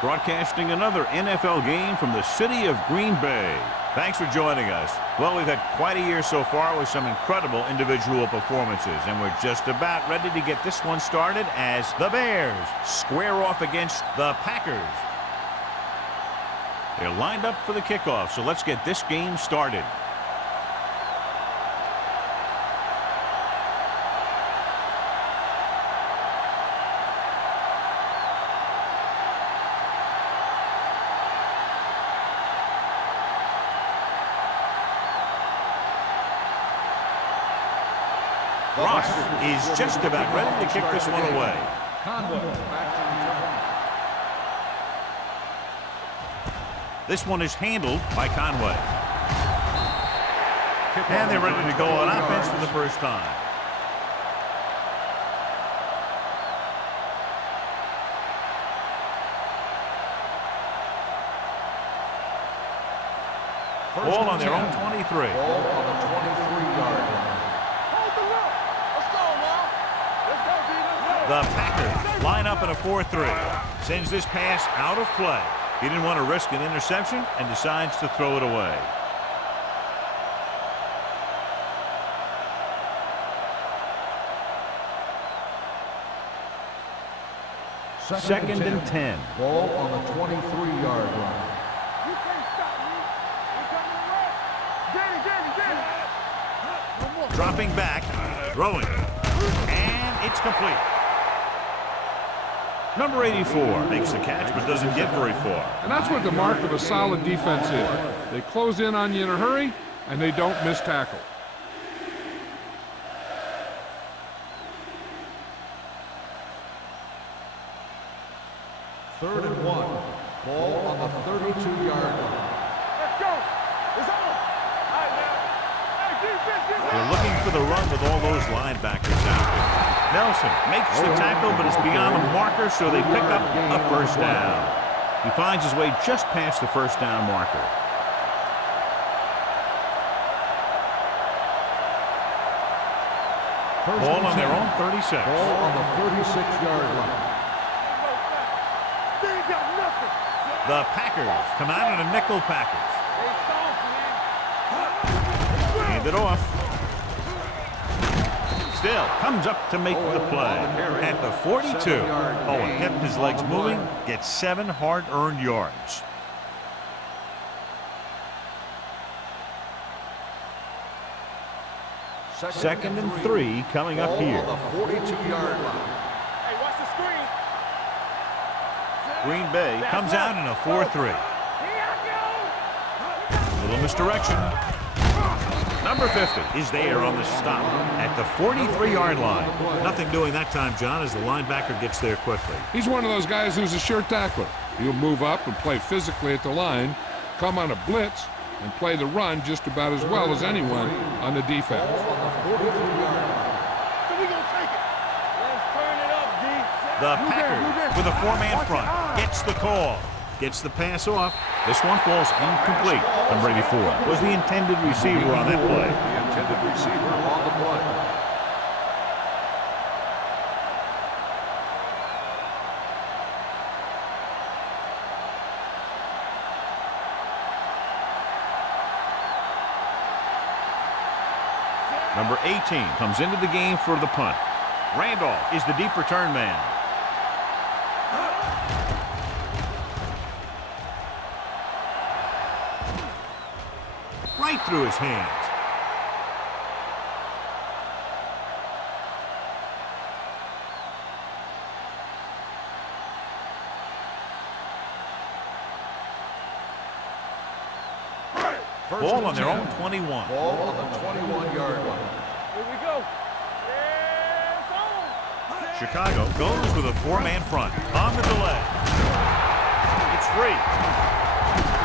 broadcasting another NFL game from the city of Green Bay. Thanks for joining us. Well, we've had quite a year so far with some incredible individual performances, and we're just about ready to get this one started as the Bears square off against the Packers. They're lined up for the kickoff, so let's get this game started. Ross is just about ready to kick this one away. This one is handled by Conway. And they're ready to go on offense for the first time. Ball on their own 23. Ball on the 23-yard line. The Packers line up in a 4-3. Sends this pass out of play. He didn't want to risk an interception and decides to throw it away. Second and 10. Ball on the 23-yard line. You can't stop me. You're coming right. Dropping back, throwing, and it's complete. Number 84 makes the catch but doesn't get very far. And that's what the mark of a solid defense is. They close in on you in a hurry, and they don't miss tackle. Third and 1. Ball on the 32-yard line. Let's go. It's on. All right, now. Hey, defense. They're looking for the run with all those linebackers out there. Nelson makes the tackle, but it's beyond the marker, so they pick up a first down. He finds his way just past the first down marker. Ball on their own 36. Ball on the 36-yard line. They ain't got nothing. The Packers come out in a nickel package. Hand it off. Still comes up to make the play at the 42. Owen kept his legs moving, gets 7 hard-earned yards. Second and 3 coming up here. Ball on the 42-yard line. Hey, watch the screen. Green Bay comes out in a 4-3. Little misdirection. Number 50 is there on the stop at the 43-yard line. Nothing doing that time, John, as the linebacker gets there quickly. He's one of those guys who's a sure tackler. He'll move up and play physically at the line, come on a blitz, and play the run just about as well as anyone on the defense. The Packers with a 4-man front gets the call. Gets the pass off. This one falls incomplete. Number 84 was the intended receiver on that play. The intended receiver on the play. Number 18 comes into the game for the punt. Randolph is the deep return man. Right through his hands. Ball on their own 21. Ball on the 21-yard line. Here we go. Yeah, it's on. Chicago goes with a 4-man front on the delay. It's free.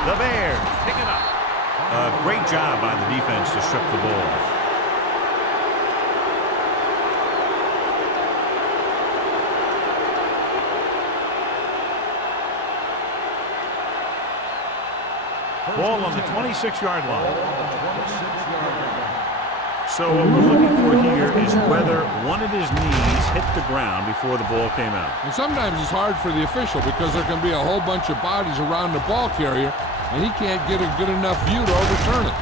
The Bears pick it up. A great job by the defense to strip the ball. Ball on the 26-yard line. So what we're looking for here is whether one of his knees hit the ground before the ball came out. And sometimes it's hard for the official because there can be a whole bunch of bodies around the ball carrier, and he can't get a good enough view to overturn it.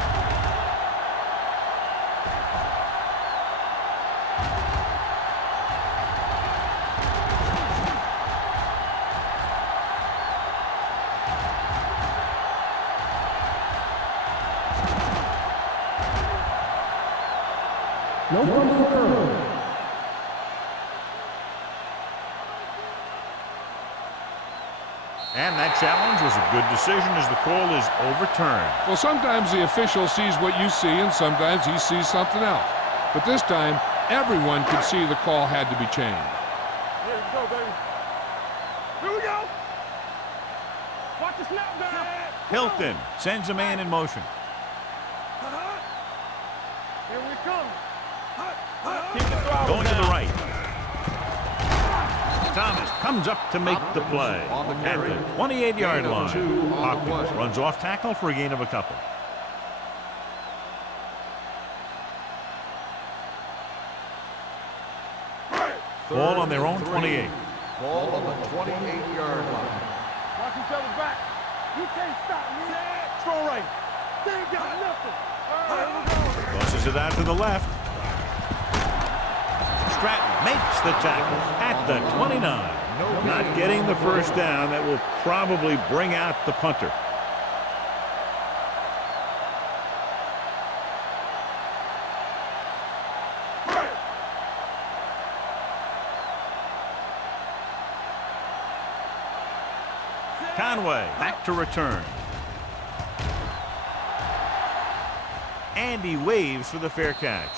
No fumble occurred. And that challenge was a good decision as the call is overturned. Well, sometimes the official sees what you see, and sometimes he sees something else. But this time, everyone could see the call had to be changed. Here we go, baby. Here we go. Watch the snap down. Hilton sends a man in motion. Here we come. Going to the right. Thomas comes up to make the play at the 28-yard line. Hopkins runs off tackle for a gain of a couple. Ball on their own 28. Ball on the 28-yard line. Watch each other's back. You can't stop me. Throw right. They ain't got nothing. All right, here we go. Tosses it out to the left. Stratton makes the tackle at the 29. Not getting the first down. That will probably bring out the punter. Conway back to return. And he waves for the fair catch.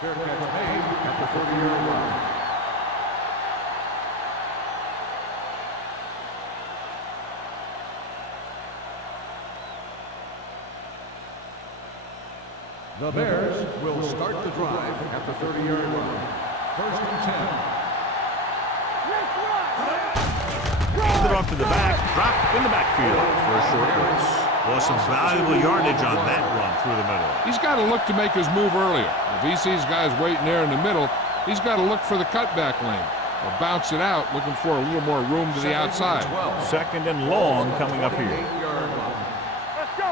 Fair catch made at the 30-yard line. The Bears will start the drive at the 30-yard line. First and 10. Handed it off to the back, dropped in the backfield for a short loss. Lost some valuable yardage on that run through the middle. He's got to look to make his move earlier. If he sees guys waiting there in the middle, he's got to look for the cutback lane or bounce it out, looking for a little more room to the outside. Second and long coming up here. Let's go.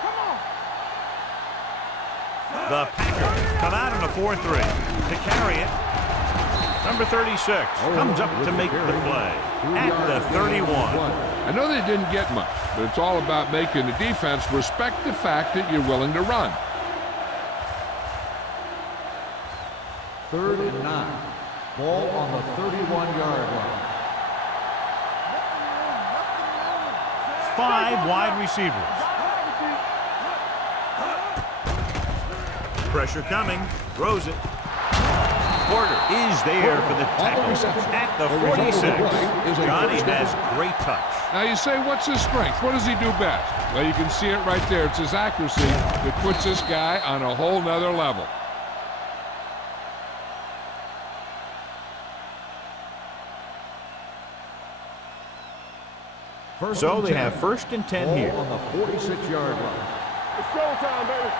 Come on. The Packers come out on a 4-3 to carry it. Number 36 comes up to make the play at the 31. I know they didn't get much, but it's all about making the defense respect the fact that you're willing to run. 3rd and 9. Ball on the 31-yard line. 5 wide receivers. Pressure coming, throws it. Porter is there for the tackle at the 46. Johnny has great touch. Now you say, what's his strength? What does he do best? Well, you can see it right there. It's his accuracy that puts this guy on a whole nother level. So they have first and 10 here. On the 46-yard line. It's showtime, baby.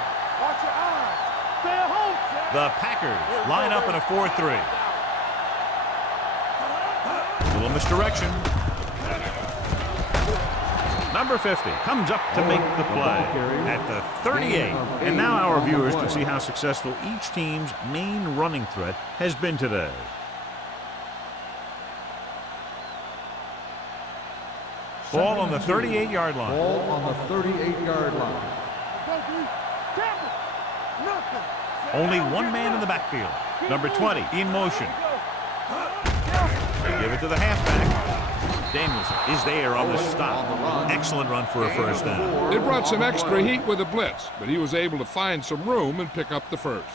Watch your eyes. Stay at home. The Packers line up in a 4-3. A little misdirection. Number 50 comes up to make the play at the 38. And now our viewers can see how successful each team's main running threat has been today. Ball on the 38-yard line. Ball on the 38-yard line. Only one man in the backfield. Number 20 in motion. They give it to the halfback. Danielson is there on the stop. Excellent run for a first down. They brought some extra heat with a blitz, but he was able to find some room and pick up the first.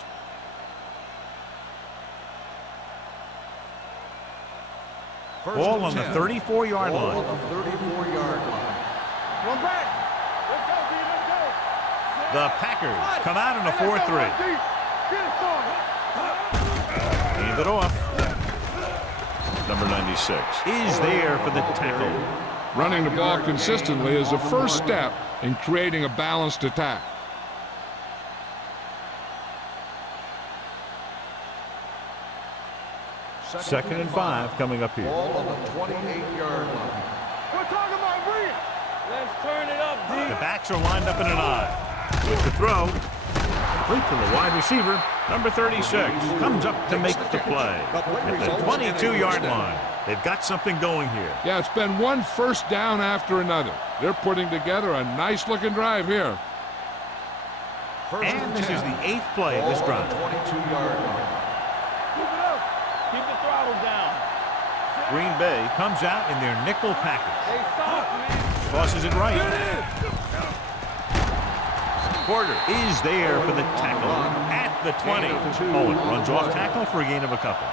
Ball on the 34-yard line. On the 34-yard line. One back. Let's go, D. Let's go. The Packers come out in a 4-3. Hand it off. Number 96 is there for the tackle. Running the ball consistently is the first step in creating a balanced attack. 2nd and 5 coming up here. Ball on the 28-yard line. We're talking about bring it. Let's turn it up, D. The backs are lined up in an I. With the throw, complete to the wide receiver, number 36, comes up to make the play at the 22-yard line. They've got something going here. Yeah, it's been one first down after another. They're putting together a nice-looking drive here. And this is the 8th play of this drive. 22-yard line. Keep it up. Keep the throttle down. Green Bay comes out in their nickel package. Hey, soft, man. Tosses it right. Porter is there for the tackle at the 20. Owen runs off tackle for a gain of a couple.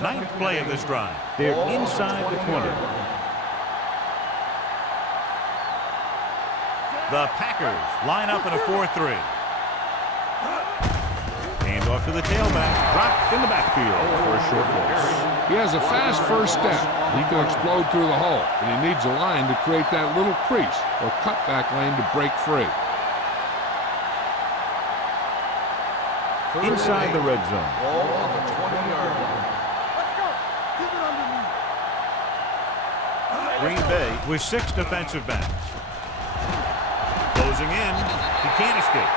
Ninth play of this drive. They're inside the 20. The Packers line up in a 4-3. Hand off to the tailback. Dropped in the backfield for a short loss. He has a fast first step. He can explode through the hole, and he needs a line to create that little crease or cutback lane to break free. Inside the red zone. Ball on the 20-yard line. Let's go. Keep it underneath. Green Bay with 6 defensive backs. Closing in. He can't escape.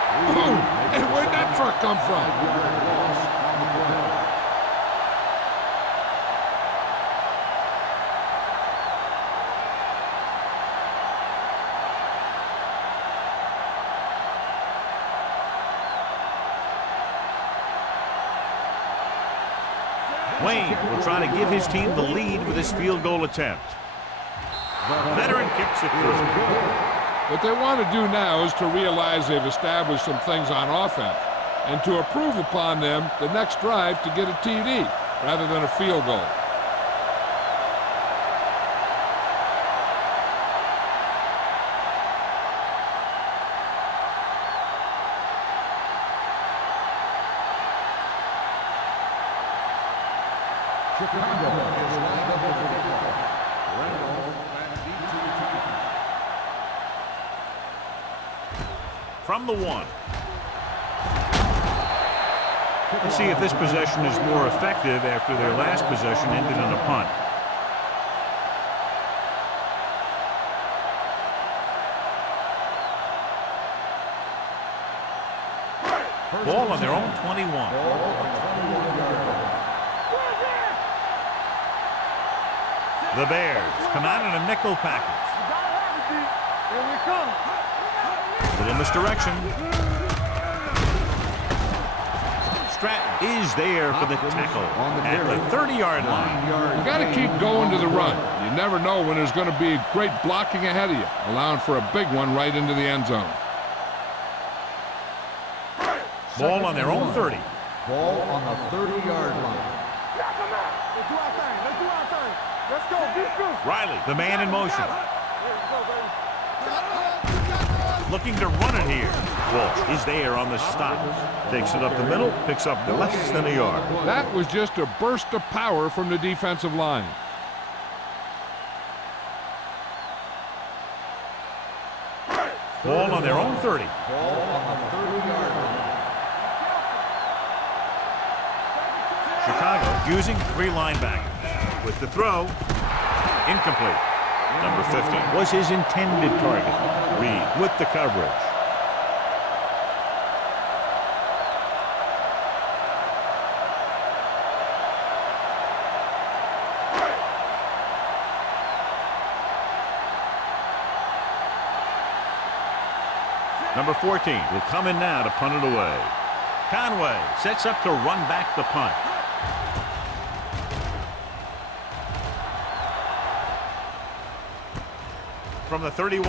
And where'd that truck come from? Wayne will try to give his team the lead with his field goal attempt. The veteran kicks it through. What they want to do now is to realize they've established some things on offense and to improve upon them the next drive to get a TD rather than a field goal. Chicago is lined up with the kickoff. Randolph at D2. From the 1. Let's see if this possession is more effective after their last possession ended in a punt. Ball on their own 21. The Bears come out in a nickel package. Here we come. But in this direction. Stratton is there for the tackle at the 30-yard line. You got to keep going to the run. You never know when there's going to be great blocking ahead of you, allowing for a big one right into the end zone. Ball on their own 30. Ball on the 30-yard line. Knock them out. Let's do our thing. Let's do our thing. Let's go. Be good. Riley, the man in motion. Here we go, baby. Looking to run it here. Walsh is there on the stop. Takes it up the middle, picks up less than a yard. That was just a burst of power from the defensive line. Ball on their own 30. Ball on the 30-yard line. Chicago using 3 linebackers. With the throw, incomplete. Number 50 was his intended target. Reed with the coverage. Number 14 will come in now to punt it away. Conway sets up to run back the punt. From the 31.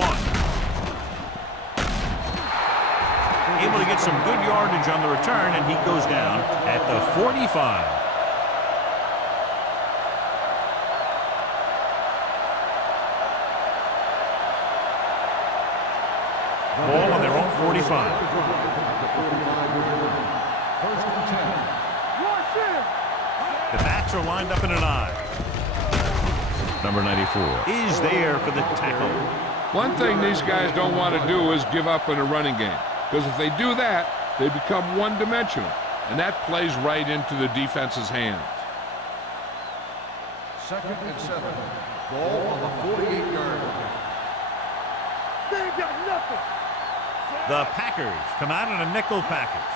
Able to get some good yardage on the return, and he goes down at the 45. Ball on their own 45. First and 10. The backs are lined up in an I. Number 94 is there for the tackle One thing these guys don't want to do is give up in a running game, because if they do that, they become one-dimensional, and that plays right into the defense's hands. 2nd and 7. Ball on the 48-yard line. They ain't got nothing. The Packers come out in a nickel package.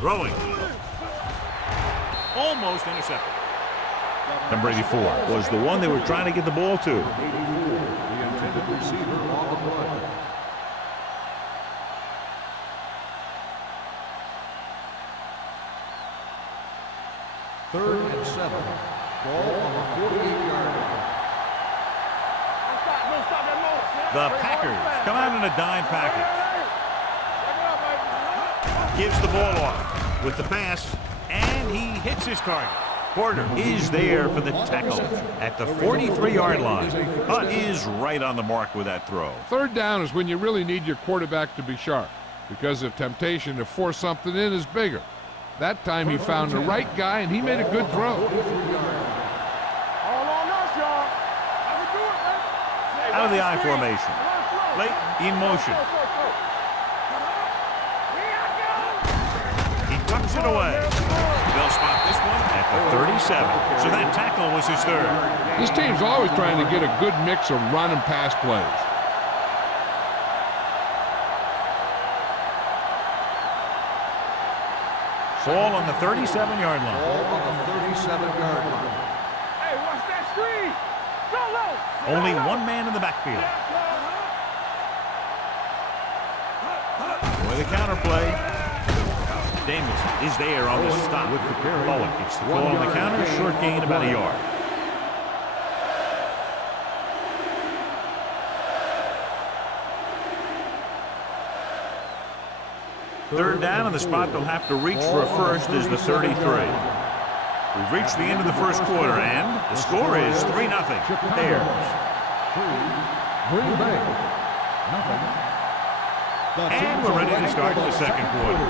Throwing. Almost intercepted. Number 84 was the one they were trying to get the ball to. 84, the intended receiver on the play. Third and 7. Ball on the 48-yard line. The Packers come out in a dime package. Gives the ball off with the pass, and he hits his target. Porter is there for the tackle at the 43-yard line. Hunt is right on the mark with that throw. Third down is when you really need your quarterback to be sharp, because the temptation to force something in is bigger. That time he found the right guy, and he made a good throw. All on us, y'all. Out of the I formation. Late in motion. He tucks it away. They'll spot this one at the 37. So that tackle was his third. This team's always trying to get a good mix of run and pass plays. Ball on the 37-yard line. Ball on the 37-yard line. Hey, watch that screen. Go low. Only one man in the backfield. With a counterplay. Davis is there on the stop. Bowen gets the ball on the counter. Short gain about a yard. Third down, and the spot they'll have to reach for a first is the 33. We've reached the end of the first quarter, and the score is 3-0. Bears. Green Bay, nothing. And we're ready to start the second quarter.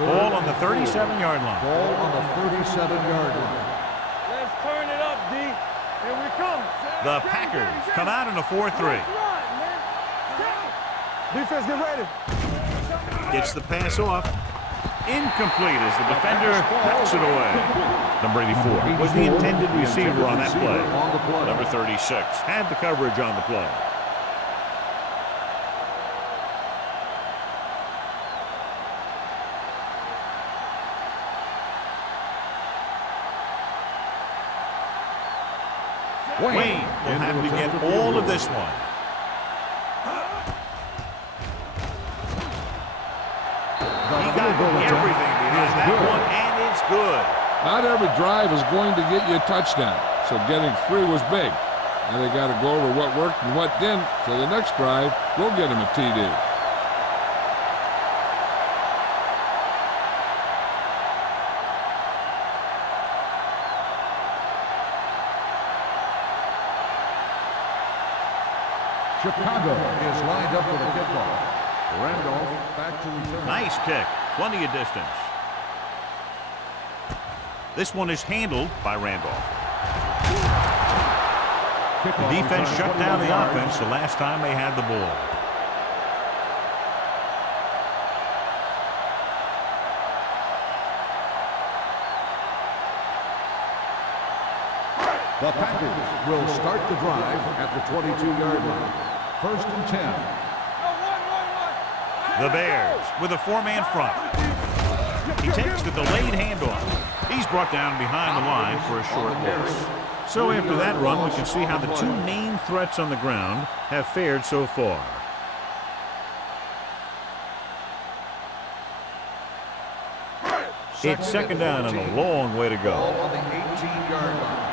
Ball on the 37-yard line. Ball on the 37-yard line. Let's turn it up, D. Here we come. The Packers come out in a 4-3. Defense, get ready. Gets the pass off. Incomplete as the defender backs it away. Number 84 was the intended receiver on that play. Number 36 had the coverage on the play. Wayne will have to get all of this one. He got everything behind that one, and it's good. Not every drive is going to get you a touchdown, so getting 3 was big. Now they got to go over what worked and what didn't, so the next drive will get him a TD. Chicago is lined up for the kickoff. Randolph back to return. Nice kick. Plenty of distance. This one is handled by Randolph. The defense shut down the offense the last time they had the ball. The Packers will start the drive at the 22-yard line. 1st and 10. The Bears with a 4-man front. He takes the delayed handoff. He's brought down behind the line for a short loss. So after that run, we can see how the two main threats on the ground have fared so far. It's second down and a long way to Ball go. on the 18-yard line.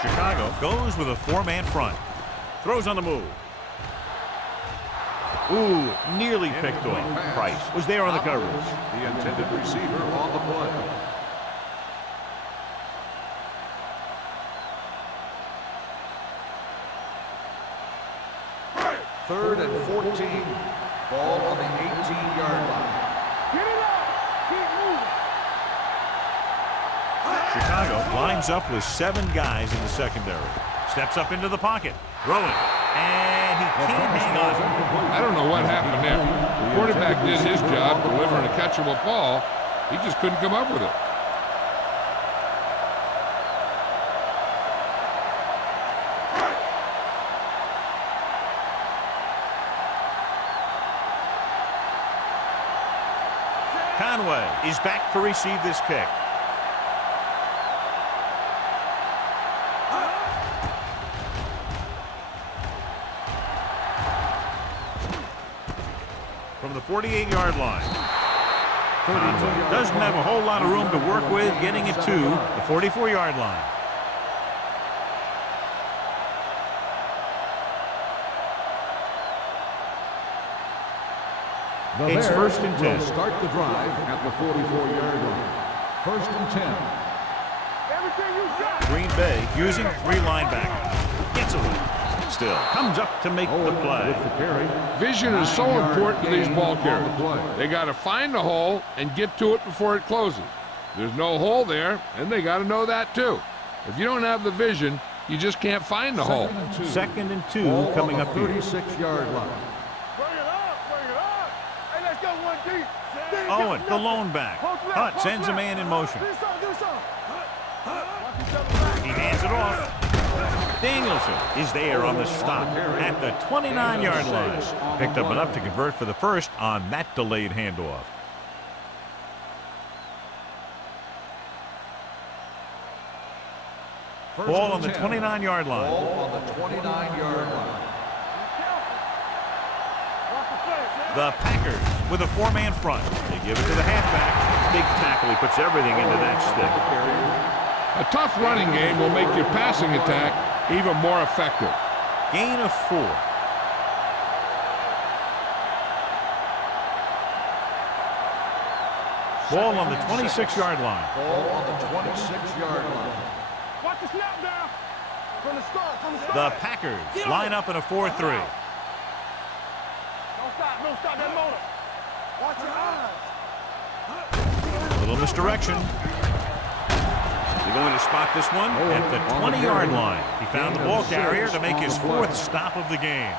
Chicago goes with a 4-man front. Throws on the move. Ooh, nearly picked off. Price was there on the coverage. The intended receiver on the play. Third and 14. Ball on the 18-yard line. Get it up. Keep moving. Chicago lines up with 7 guys in the secondary. Steps up into the pocket. Throwing. And he can't hang on. I don't know what happened there. The quarterback did his job delivering a catchable ball. He just couldn't come up with it. Conway is back to receive this kick. From the 48-yard line. Conway doesn't have a whole lot of room to work with, getting it to the 44-yard line. It's first and 10. Start the drive at the 44-yard line. First and 10. Everything you got. Green Bay using 3 linebackers. Gets away. Still comes up to make the play. With the carry. Vision is so important to these ball carriers. They got to find the hole and get to it before it closes. There's no hole there, and they got to know that too. If you don't have the vision, you just can't find the hole. Second and 2 Ball coming on up the here. 36-yard line. Bring it up, bring it up. Hey, let's go one deep. Owen, the lone back. Hunt sends a man in motion. Do something. Watch each other back. He hands it off. Danielson is there on the stop at the 29-yard line. Picked up enough to convert for the first on that delayed handoff. Ball on the 29-yard line. Ball on the 29-yard line. Watch the play. The Packers with a 4-man front. They give it to the halfback. Big tackle. He puts everything into that stick. A tough running game will make your passing attack even more effective. Gain of 4. Ball on the 26-yard line. Ball on the 26-yard line. Watch the snap down. From the start. The Packers line up in a 4-3. Don't stop that motor. Watch your eyes. A little misdirection. They're going to spot this one at the 20-yard line. He found the ball carrier to make his 4th stop of the game.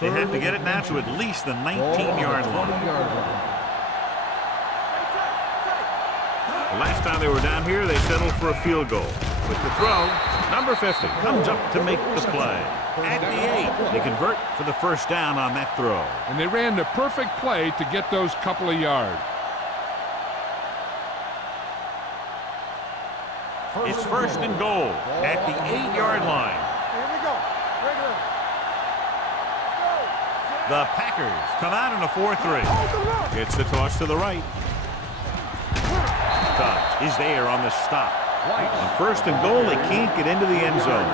They have to get it now to at least the 19-yard line. The last time they were down here, they settled for a field goal. With the throw, number 50 comes up to make the play. At the 8, they convert for the first down on that throw. And they ran the perfect play to get those couple of yards. It's first and goal at the 8-yard line. Here we go. Regular. The Packers come out in a 4-3. It's the toss to the right. Tubbs is there on the stop. On first and goal, they can't get into the end zone.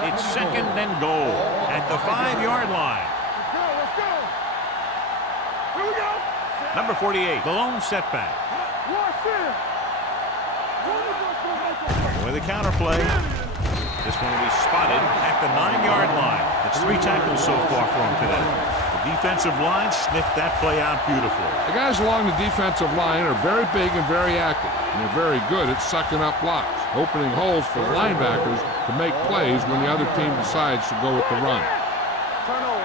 It's second and goal at the 5-yard line. Let's go. Here we go. Number 48, the lone setback. Watch this. With a counter play. This one will be spotted at the 9-yard line. It's 3 tackles so far for him today. The defensive line sniffed that play out beautifully. The guys along the defensive line are very big and very active, and they're very good at sucking up blocks, opening holes for the linebackers to make plays when the other team decides to go with the run. Turnover.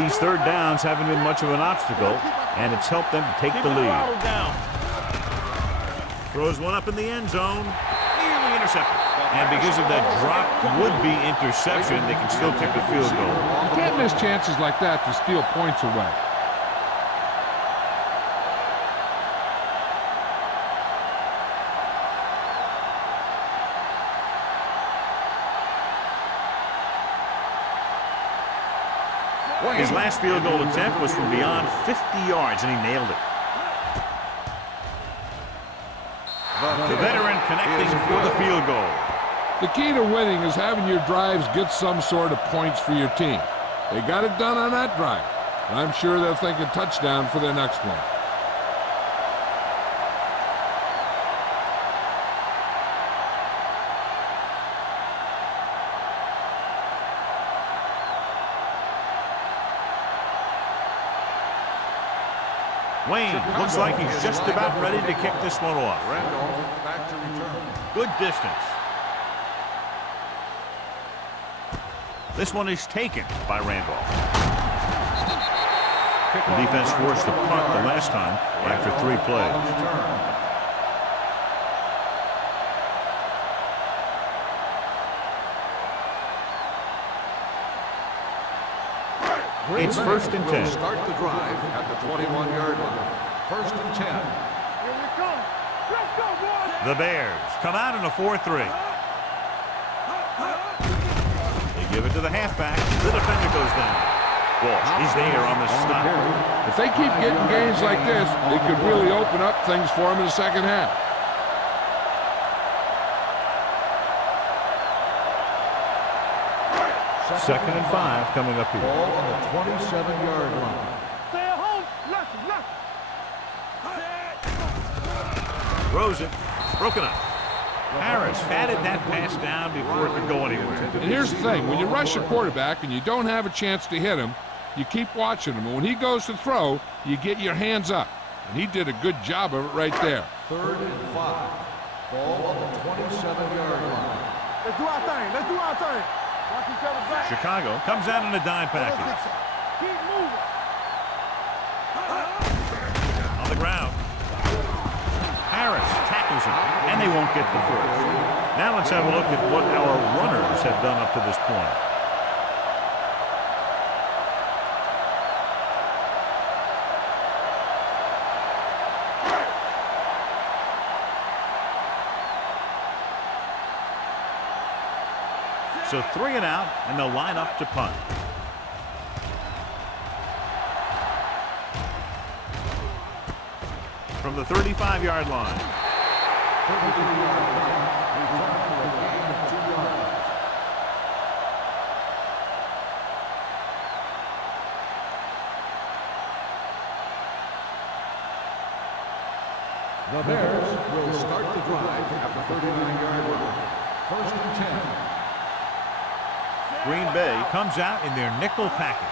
These third downs haven't been much of an obstacle, and it's helped them to take the lead. Throws one up in the end zone, nearly intercepted. And because of that dropped would-be interception, they can still kick a field goal. You can't miss chances like that to steal points away. His last field goal attempt was from beyond 50 yards, and he nailed it. The veteran connecting for the field goal. The key to winning is having your drives get some sort of points for your team. They got it done on that drive. And I'm sure they're thinking touchdown for their next one. Wayne looks like he's just about ready to kick this one off. Randolph back to return. Good distance. This one is taken by Randolph. The defense forced a punt the last time after 3 plays. It's 1st and 10. Start the drive at the 21-yard line. 1st and 10. Here we come. Let's go, boys. The Bears come out in a 4-3. They give it to the halfback. The defender goes down. Walsh, he's there on the stop. If they keep getting gains like this, it could really open up things for them in the second half. Second and 5 coming up here. Ball on the 27-yard line. Stay at home. Nothing. Throws it. Broken up. Harris batted that pass down before it could go anywhere. And here's the thing. When you rush a quarterback and you don't have a chance to hit him, you keep watching him. And when he goes to throw, you get your hands up. And he did a good job of it right there. 3rd and 5. Ball on the 27-yard line. Let's do our thing. Watch each other back. Chicago comes out in a dime package. Keep moving. On the ground. Harris tackles him, and they won't get the first. Now let's have a look at what our runners have done up to this point. So 3 and out, and they'll line up to punt. From the 35-yard line. 33-yard line. Return for a gain of 2 yards. The Bears will start the drive at the 39-yard line. 1st and 10. Green Bay comes out in their nickel package.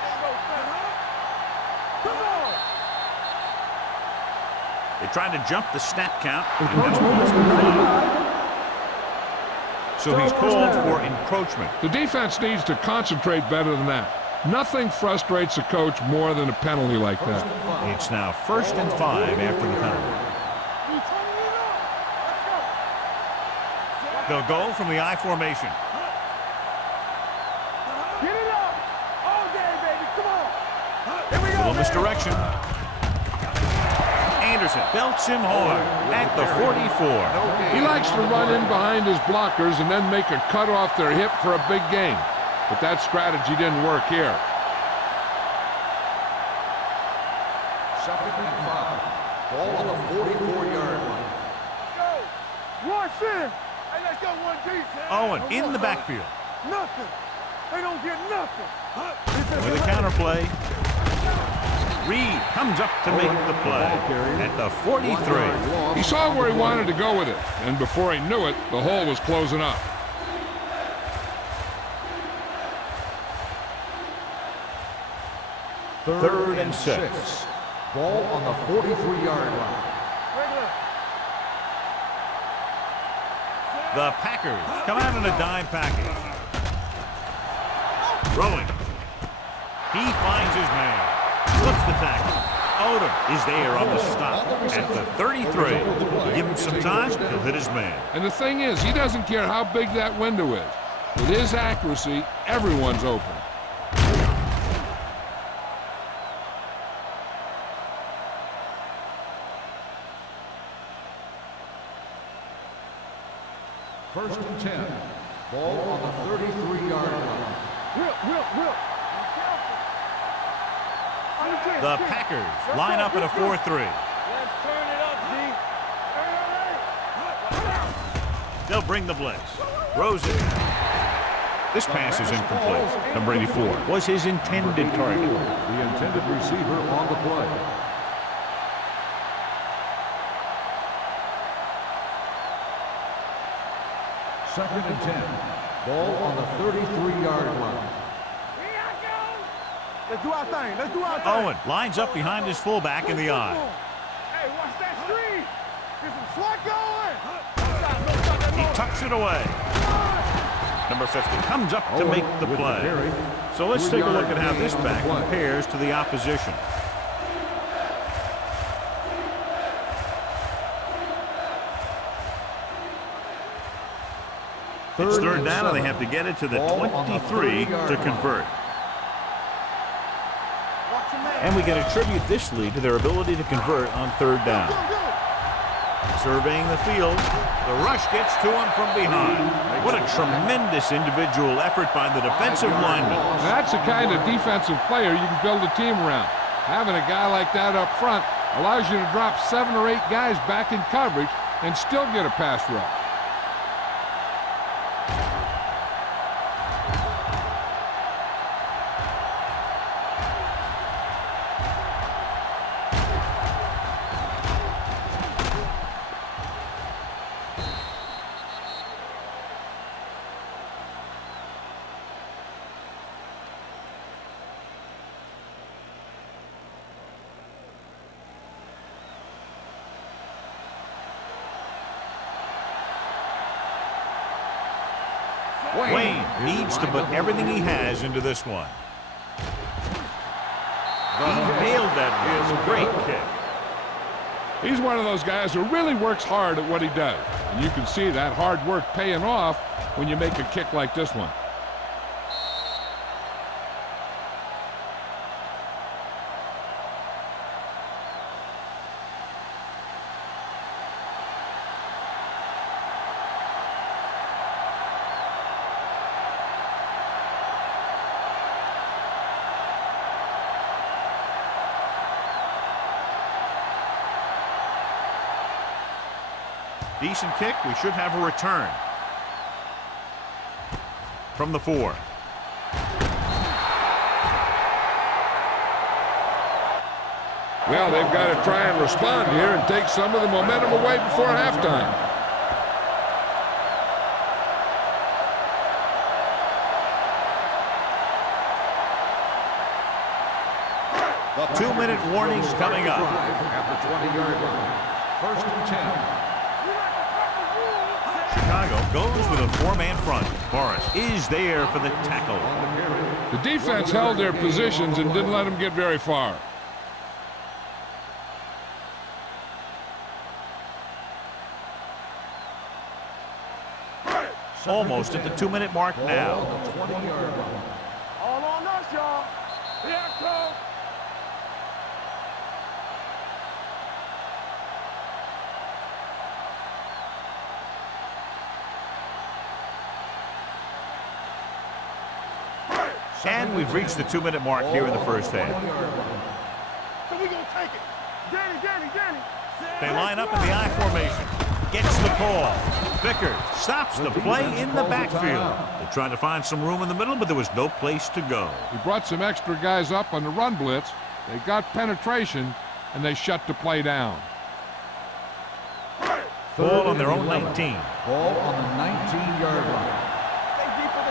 They tried to jump the snap count. So he's called for encroachment. The defense needs to concentrate better than that. Nothing frustrates a coach more than a penalty like that. It's now 1st and 5 after the penalty. They'll go from the I formation. Get it up. All day, baby. Come on. Here we go, Little baby. misdirection. Anderson belts him hard at the 44. He likes to run in behind his blockers and then make a cut off their hip for a big gain. But that strategy didn't work here. 2nd and 5. Ball on the 44-yard line. Go. Rush in. Hey, let's go 1-deep. Owen in the backfield. Nothing. They don't get nothing. With a counter play. Reed comes up to make the play at the 43. He saw where he wanted to go with it, and before he knew it, the hole was closing up. Third and 6. Ball on the 43-yard line. The Packers come out in a dime package. Throwing. He finds his man. Flips the tackle. Odom is there on the stop at the 33. Give him some time, he'll hit his man. And the thing is, he doesn't care how big that window is. With his accuracy, everyone's open. First and 10. Ball on the 33-yard line. Whip. The Packers line up in a 4-3. Let's turn it up, D. They'll bring the blitz. Throws it. This pass is incomplete. Number 84 was his intended target. The intended receiver on the play. Second and 10. Ball on the 33-yard line. Let's do our thing. Let's do our thing. Owen lines up behind his fullback in the eye. Hey, watch that screen. Get some swat going. He tucks it away. Number 50 comes up to make the play. So let's take a look at how this back compares to the opposition. It's third down, and they have to get it to the 23 to convert. And we can attribute this lead to their ability to convert on third down. Surveying the field, the rush gets to him from behind. What a tremendous individual effort by the defensive lineman. That's the kind of defensive player you can build a team around. Having a guy like that up front allows you to drop 7 or 8 guys back in coverage and still get a pass rush. Wayne needs to put everything he has into this one. He nailed that with a great kick. He's one of those guys who really works hard at what he does. And you can see that hard work paying off when you make a kick like this one. Decent kick. We should have a return. From the 4. Well, they've got to try and respond here and take some of the momentum away before halftime. The 2-minute warnings coming up. At the 20-yard line. First and 10. Chicago goes with a 4-man front. Morris is there for the tackle. The defense held their positions and didn't let them get very far. Almost at the 2-minute mark now. All on us, y'all. Here it comes. And we've reached the 2-minute mark here in the first half. So we gonna take it. Danny. They line up in the I formation. Gets the call. Vickers stops the play in the backfield. They tried to find some room in the middle, but there was no place to go. He brought some extra guys up on the run blitz. They got penetration, and they shut the play down. Ball on their own 19. Ball on the 19-yard line. Stay deeper.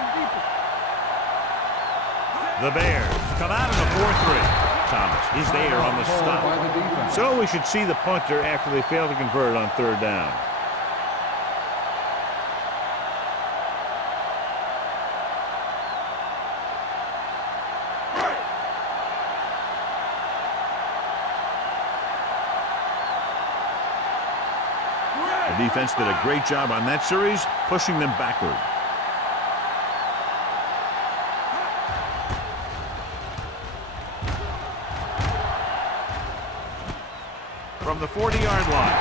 The Bears come out in the 4-3. Thomas is there on the stop. So we should see the punter after they fail to convert on third down. The defense did a great job on that series, pushing them backward. From the 40-yard line.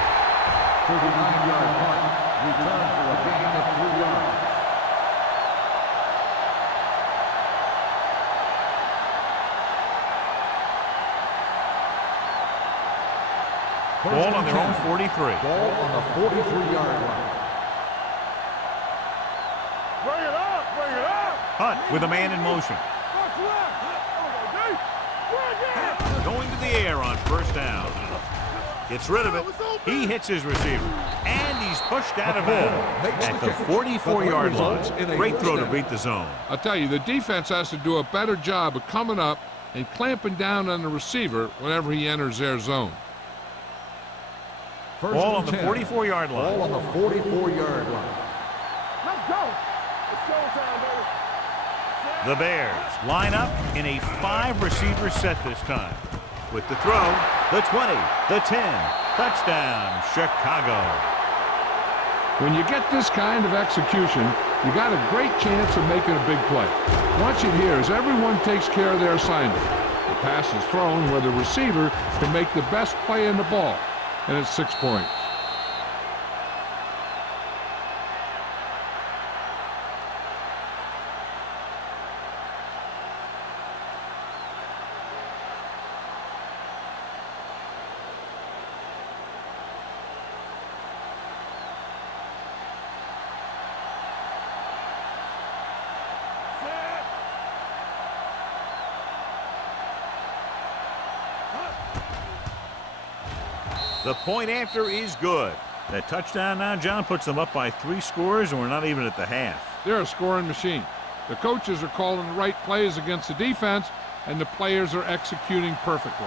39-yard mark. Return for a gain of 3 yards. Ball on their own 43. Ball on the 43-yard line. Bring it up. Hunt with a man in motion. Going to the air on first down. Gets rid of it. He hits his receiver. And he's pushed out of bounds at the 44-yard line. Great throw to beat the zone. I'll tell you, the defense has to do a better job of coming up and clamping down on the receiver whenever he enters their zone. Ball on the 44-yard line. Ball on the 44-yard line. Let's go. It's showtime, baby. The Bears line up in a 5-receiver set this time. With the throw, the 20, the 10, touchdown, Chicago. When you get this kind of execution, you got a great chance of making a big play. Watch it here as everyone takes care of their assignment. The pass is thrown where the receiver can make the best play in the ball, and it's 6 points. The point after is good. That touchdown now, John, puts them up by 3 scores, and we're not even at the half. They're a scoring machine. The coaches are calling the right plays against the defense, and the players are executing perfectly.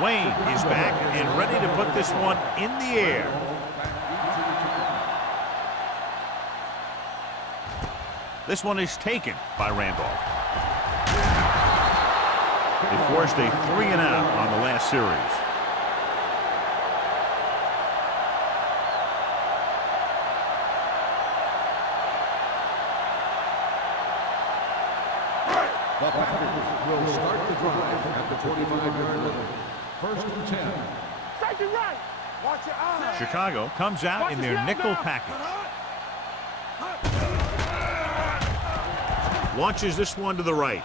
Wayne is back and ready to put this one in the air. This one is taken by Randolph. They forced a 3-and-out on the last series. The Packers will start the drive at the 25-yard line. First and 10. Take it right. Watch your eyes. Chicago comes out in their nickel package. Launches this one to the right.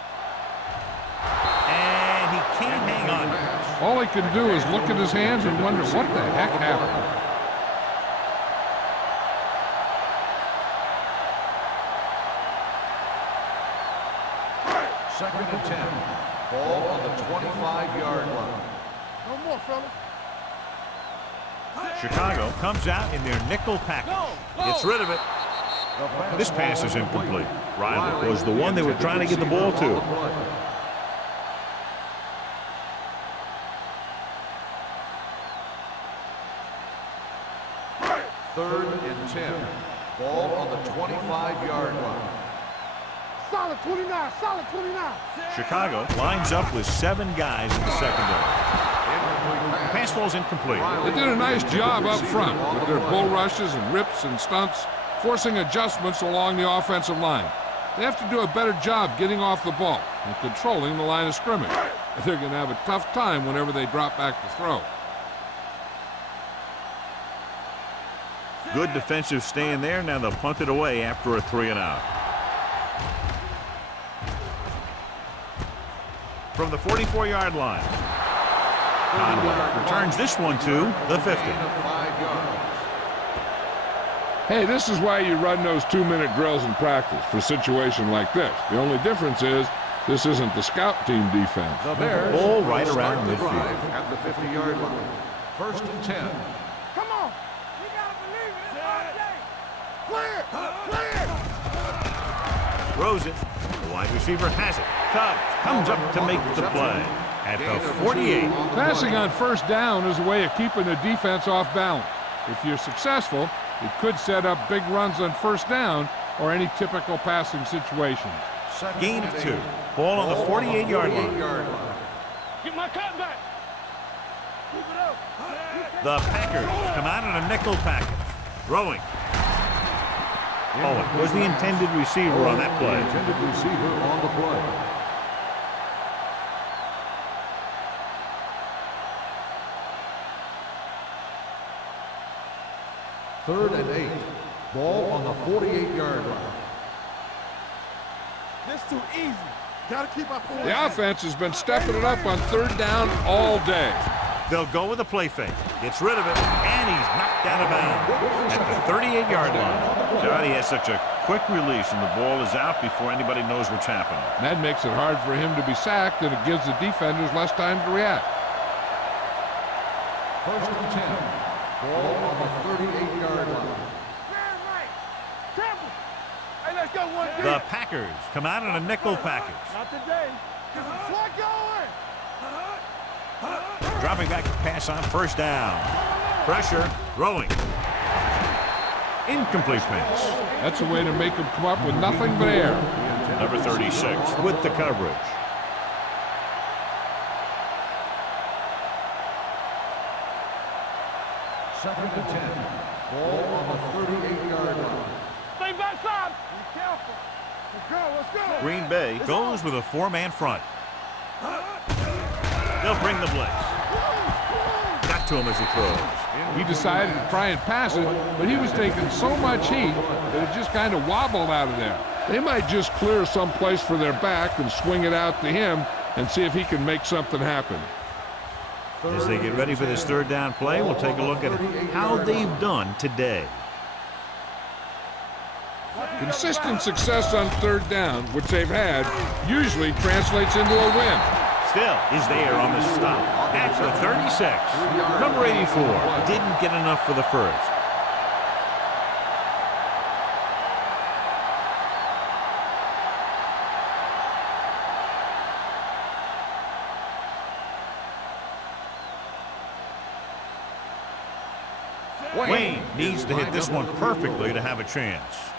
And he can't hang on. All he can do is look at his hands and wonder what the heck happened. Second and 10. Ball on the 25-yard line. No more, fella. Chicago comes out in their nickel package. Gets rid of it. This pass is incomplete. Riley was the one they were trying to get the ball to. Third and 10. Ball on the 25-yard line. Solid 29, solid 29. Chicago lines up with 7 guys in the secondary. Pass ball's incomplete. They did a nice job up front with their bull rushes and rips and stunts, forcing adjustments along the offensive line. They have to do a better job getting off the ball and controlling the line of scrimmage. They're going to have a tough time whenever they drop back to throw. Good defensive stand there. Now they'll punt it away after a 3-and-out. From the 44-yard line, Conway returns this one to the 50. Hey, this is why you run those 2-minute drills in practice for a situation like this. The only difference is this isn't the scout team defense. The Bears ball right around midfield at the 50-yard line. First and 10. Come on. You gotta believe it. It's our day. Clear. Throws it. The wide receiver has it. Tubbs comes up to make the play at the 48. Passing on first down is a way of keeping the defense off balance. If you're successful, it could set up big runs on first down or any typical passing situations. Gain of 2. Ball on the 48-yard line. Get my cut back. Keep it up. The Packers come out in a nickel package. Throwing. Owen was the intended receiver on that play. Intended receiver on the play. Third and 8. Ball on the 48-yard line. This too easy. Gotta keep my poise. The offense has been stepping it up on third down all day. They'll go with a play fake. Gets rid of it, and he's knocked out of bounds at the 38-yard line. John, he has such a quick release, and the ball is out before anybody knows what's happening. That makes it hard for him to be sacked, and it gives the defenders less time to react. First and 10. Ball on the 38-yard line. Hey, let's go one deep. The Packers come out in a nickel package. Not today. What going? Dropping back to pass on first down. Pressure, throwing. Incomplete pass. That's a way to make him come up with nothing but air. Number 36 with the coverage. Second and 10. Ball on the 38-yard line. Stay backside. Be careful. Let's go. Let's go. Green Bay goes with a four-man front. They'll bring the blitz. Got to him as he throws. He decided to try and pass it, but he was taking so much heat that it just kind of wobbled out of there. They might just clear some place for their back and swing it out to him and see if he can make something happen. As they get ready for this third down play, we'll take a look at how they've done today. Consistent success on third down, which they've had, usually translates into a win. Still is there on the stop at the 36. Number 84 didn't get enough for the first. Wayne needs to hit this one perfectly to have a chance.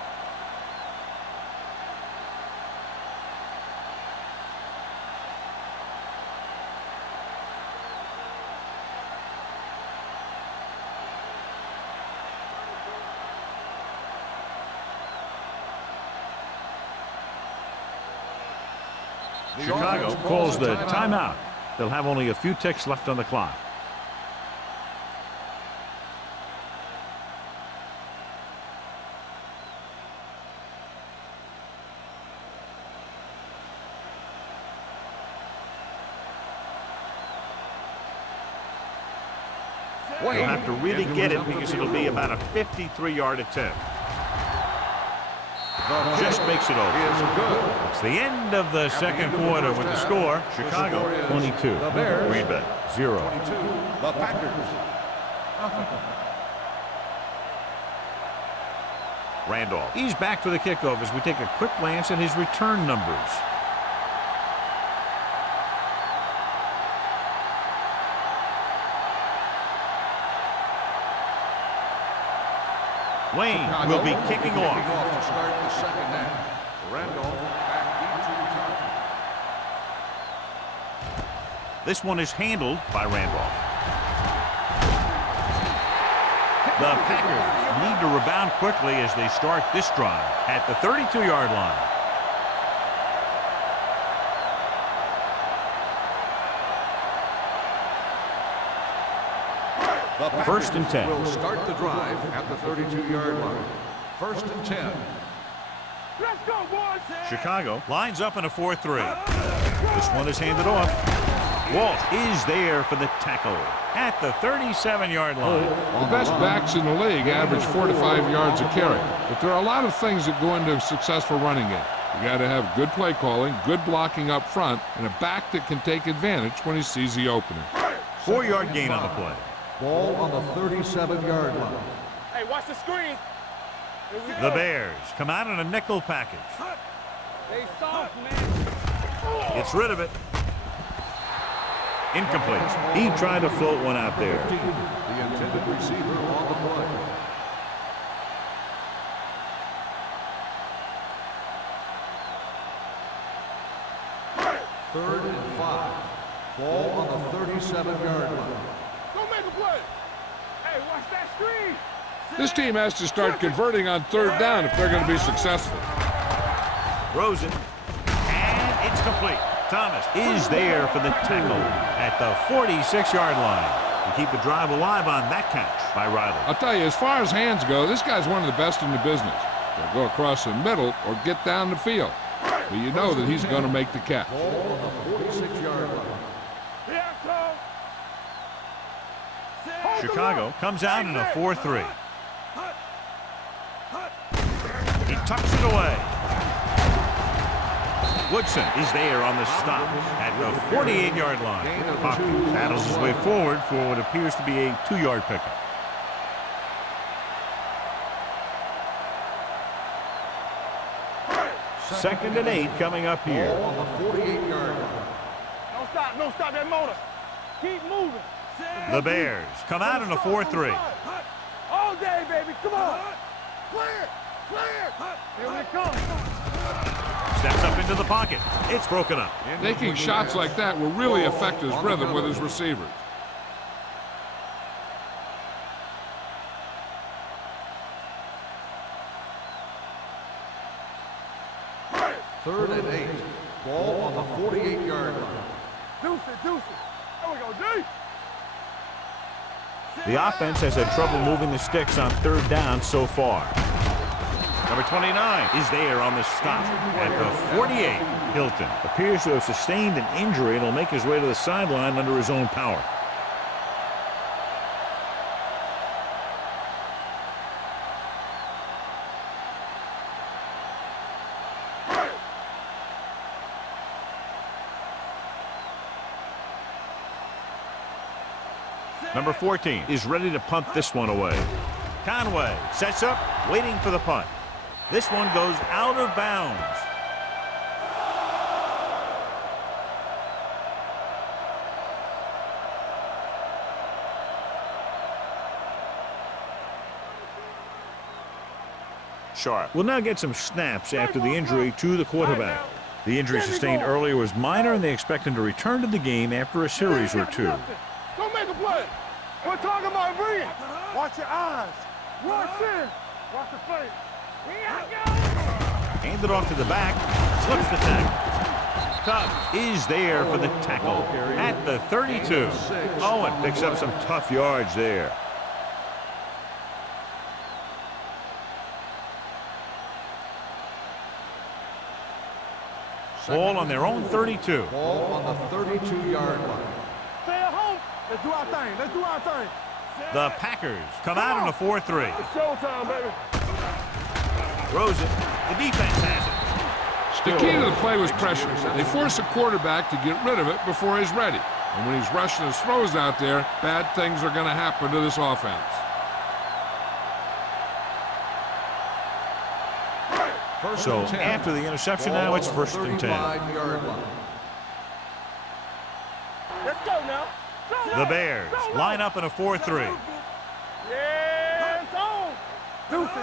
Chicago calls the timeout. They'll have only a few ticks left on the clock. They'll have to really get it because it'll be about a 53-yard attempt. Just makes it over. It's the end of the second quarter with the score. Chicago 22. Green Bay 0. The Packers. Randolph. He's back for the kickoff as we take a quick glance at his return numbers. Wayne will be kicking off. To start the second half. Randolph back into return. This one is handled by Randolph. The Packers need to rebound quickly as they start this drive at the 32-yard line. The Packers First and 10. will start the drive at the 32-yard line. First and 10. Let's go, boys. Chicago lines up in a 4-3. This one is handed off. Walsh is there for the tackle at the 37-yard line. The best backs in the league average 4 to 5 yards a carry, but there are a lot of things that go into a successful running game. You got to have good play calling, good blocking up front, and a back that can take advantage when he sees the opening. 4-yard gain on the play. Ball on the 37-yard line. Hey, watch the screen. The Bears come out in a nickel package. They soft, man. Gets rid of it. Incomplete. He tried to float one out there. The intended receiver on the play. Third and 5. Ball on the 37-yard line. Don't make a play. Hey, watch that screen. This team has to start converting on third down if they're going to be successful. Throws it. And it's complete. Thomas is there for the tackle at the 46-yard line. To keep the drive alive on that catch by Riley. I'll tell you, as far as hands go, this guy's one of the best in the business. They'll go across the middle or get down the field. But you know that he's going to make the catch. Ball on the 46-yard line. Here it comes. Chicago comes out in a 4-3. He tucks it away. Woodson is there on the stop at the 48-yard line. Hopkins battles his way forward for what appears to be a 2-yard pickup. Second and 8 coming up here. On the 48-yard line. Don't stop that motor. Keep moving. The Bears come out in a 4-3. All day, baby. Come on. Clear. Here we come. Steps up into the pocket. It's broken up. Making shots like that will really affect his rhythm with his receivers. Third and 8. Ball on the 48-yard line. Deuce it. There we go, D. The offense has had trouble moving the sticks on third down so far. Number 29 is there on the stop at the 48. Hilton appears to have sustained an injury and will make his way to the sideline under his own power. Number 14 is ready to punt this one away. Conway sets up, waiting for the punt. This one goes out of bounds. Sharp will now get some snaps after the injury to the quarterback. The injury sustained earlier was minor, and they expect him to return to the game after a series or two. Don't make a play. We're talking about breathing. Watch your eyes. Watch in. Watch the face. Hand it off to the back. Slips the tackle. Tubbs is there for the tackle at the 32. Owen picks up some tough yards there. Ball on their own 32. Ball on the 32-yard line. Stay at home. Let's do our thing. The Packers come out in a 4-3. It's showtime, baby. Throws it. The defense has it. The key to the play was pressure. They force a quarterback to get rid of it before he's ready. And when he's rushing his throws out there, bad things are going to happen to this offense. So after the interception, now it's first and 10. Let's go now. The Bears line up in a 4-3. Yeah, it's on.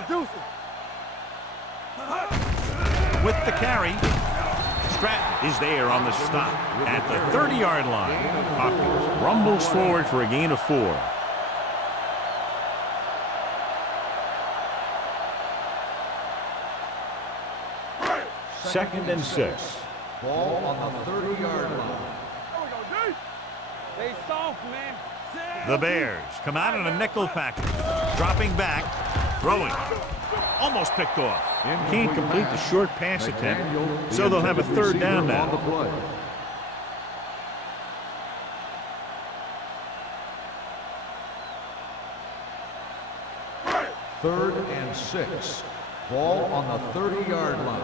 Deuce it. With the carry, Stratton is there on the stop at the 30-yard line. Hopkins rumbles forward for a gain of 4. Second and 6. Ball on the 30-yard line. Stay soft, man. The Bears come out in a nickel package. Dropping back, throwing. Almost picked off. Can't complete the short pass attempt, so they'll have a third down now. Third and 6. Ball on the 30-yard line.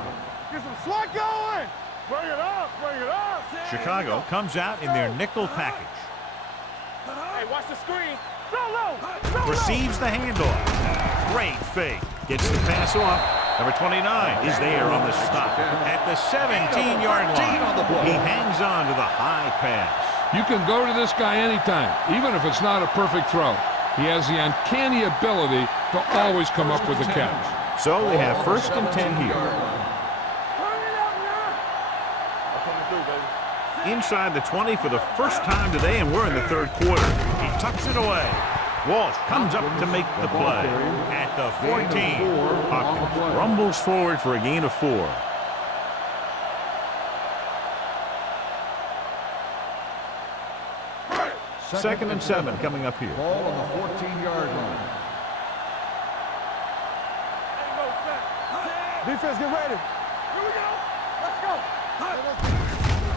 Get some swat going. Bring it up. Chicago comes out in their nickel package. Hey, watch the screen. Go low. Receives the handoff. Great fake. Gets the pass off. Number 29 is there on the stop at the 17-yard line. He hangs on to the high pass. You can go to this guy anytime, even if it's not a perfect throw. He has the uncanny ability to always come up with a catch. So they have first and 10 here. Inside the 20 for the first time today, and we're in the third quarter. He tucks it away. Walsh comes up to make the play at the 14. Hopkins rumbles forward for a gain of 4. Second and 7 coming up here. Ball on the 14-yard line. Defense, get ready. Here we go. Let's go.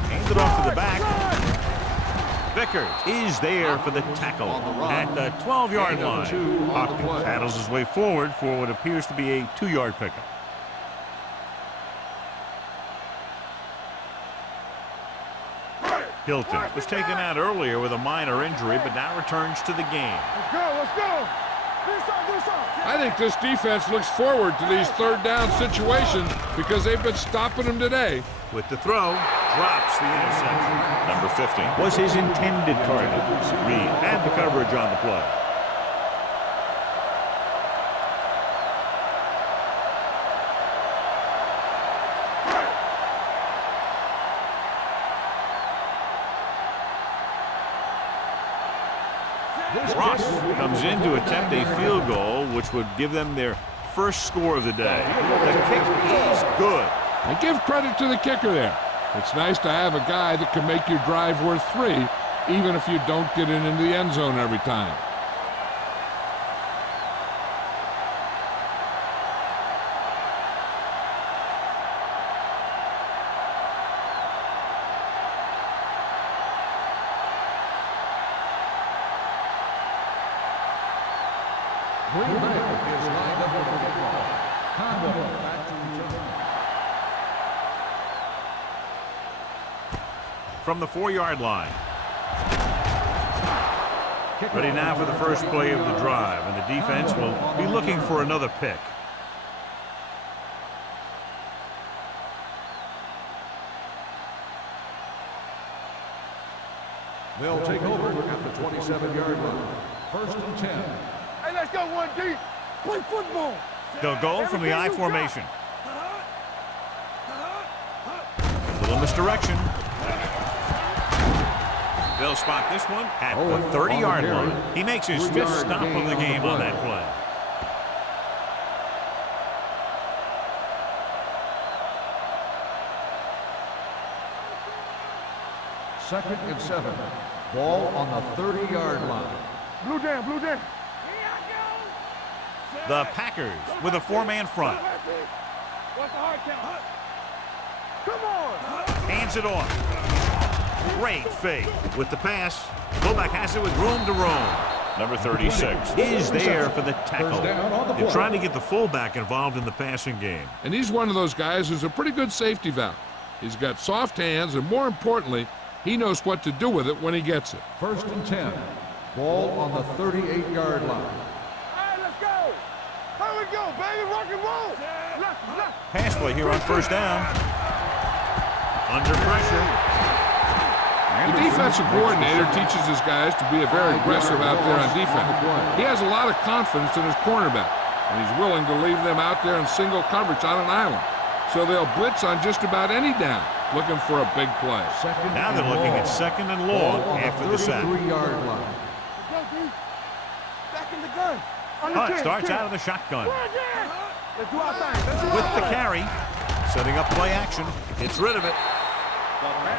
Hands it off to the back. Vickers is there for the tackle at the 12-yard line. Hopkins paddles his way forward for what appears to be a 2-yard pickup. Hilton was taken out earlier with a minor injury, but now returns to the game. Let's go, let's go. Do something. I think this defense looks forward to these third down situations because they've been stopping them today. With the throw, drops the interception. Number 50 was his intended target. Reed had the coverage on the play. Ross comes in to attempt a field goal, which would give them their first score of the day. The kick is good. And give credit to the kicker there. It's nice to have a guy that can make your drive worth 3, even if you don't get it into the end zone every time. Green Bay is lined up with the football. Conway back to return. From the 4-yard line. Ready now for the first play of the drive, and the defense will be looking for another pick. They'll take over at the 27-yard line. First and 10. Hey, let's go, 1D. Play football. They'll go from the I formation. Little misdirection. They'll spot this one at the 30-yard line. He makes his 5th stop of the game on that play. Second and 7. Ball on the 30-yard line. Blue down, blue down. The Packers with a 4-man front. What's the hard count? Come on. Hands it off. Great fake with the pass. Fullback has it with room to roam. Number 36 is there for the tackle. They're trying to get the fullback involved in the passing game. And he's one of those guys who's a pretty good safety valve. He's got soft hands, and more importantly, he knows what to do with it when he gets it. First and 10. Ball on the 38-yard line. Hey, let's go. Here we go, baby. Rock and roll. Left. Pass play here on first down. Under pressure. The defensive coordinator teaches his guys to be very aggressive out there on defense. He has a lot of confidence in his cornerback, and he's willing to leave them out there in single coverage on an island. So they'll blitz on just about any down, looking for a big play. Now they're looking at second and long after the sack. 33-yard line. Go, D. Back in the gun. Hunt starts out of the shotgun. Let's do our thing. With the carry, setting up play action, gets rid of it.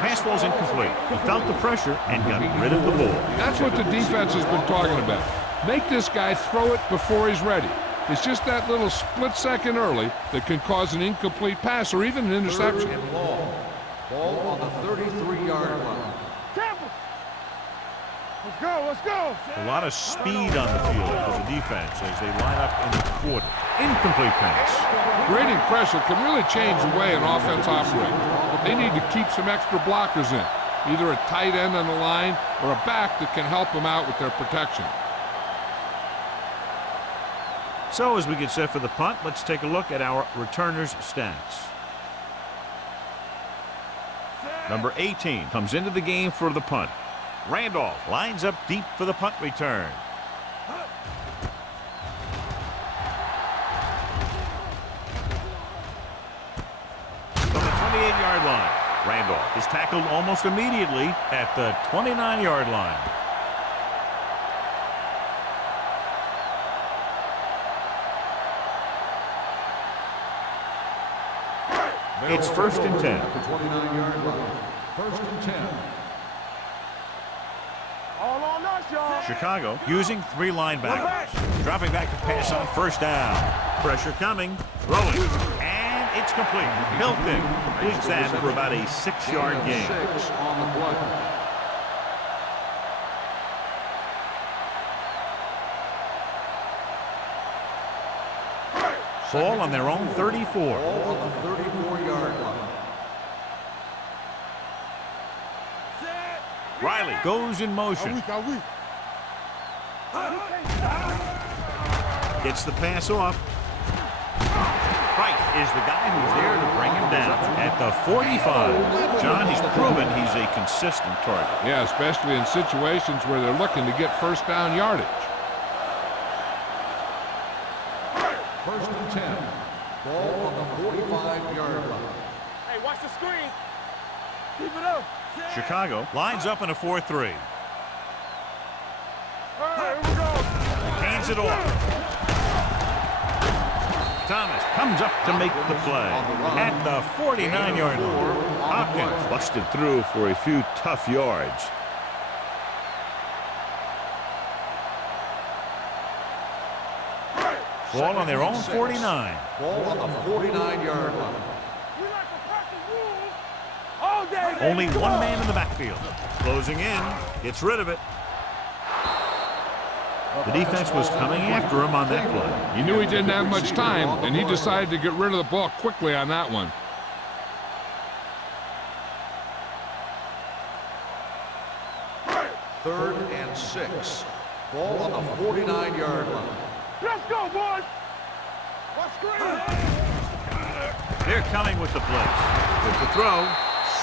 Pass ball's incomplete. He felt the pressure and got rid of the ball. That's what the defense has been talking about. Make this guy throw it before he's ready. It's just that little split second early that can cause an incomplete pass or even an interception. Third and long. Ball on the 33-yard line. Careful. Let's go. A lot of speed on the field for the defense as they line up in the quarter. Incomplete pass. Creating pressure can really change the way an offense operates. They need to keep some extra blockers in, either a tight end on the line or a back that can help them out with their protection. So as we get set for the punt, let's take a look at our returners' stats. Number 18 comes into the game for the punt. Randolph lines up deep for the punt return. From the 28-yard line, Randolph is tackled almost immediately at the 29-yard line. It's first and 10. At the 29-yard line. First and 10. All on us, y'all. Chicago using 3 linebackers. Dropping back to pass on first down. Pressure coming. Throwing. And it's complete. Hilton completes that for about a 6-yard gain. 6 on the play. Ball on their own 34. Ball on the 34-yard line. Riley goes in motion. Gets the pass off. Price is the guy who's there to bring him down at the 45. John, he's proven he's a consistent target. Yeah, especially in situations where they're looking to get first down yardage. First and 10. Ball on the 45-yard line. Hey, watch the screen. Keep it up. Chicago lines up in a 4-3. All right, here we go. Hands it off. Thomas comes up to make the play at the 49-yard line. Hopkins busted through for a few tough yards. Ball on their own 49. Ball on the 49-yard line. We like to practice rules all day. Only one man in the backfield. Closing in, gets rid of it. The defense was coming after him on that play. He knew he didn't have much time, and he decided to get rid of the ball quickly on that one. Third and 6. Ball on the 49-yard line. Let's go, boys. Let's screen. They're coming with the blitz. With the throw,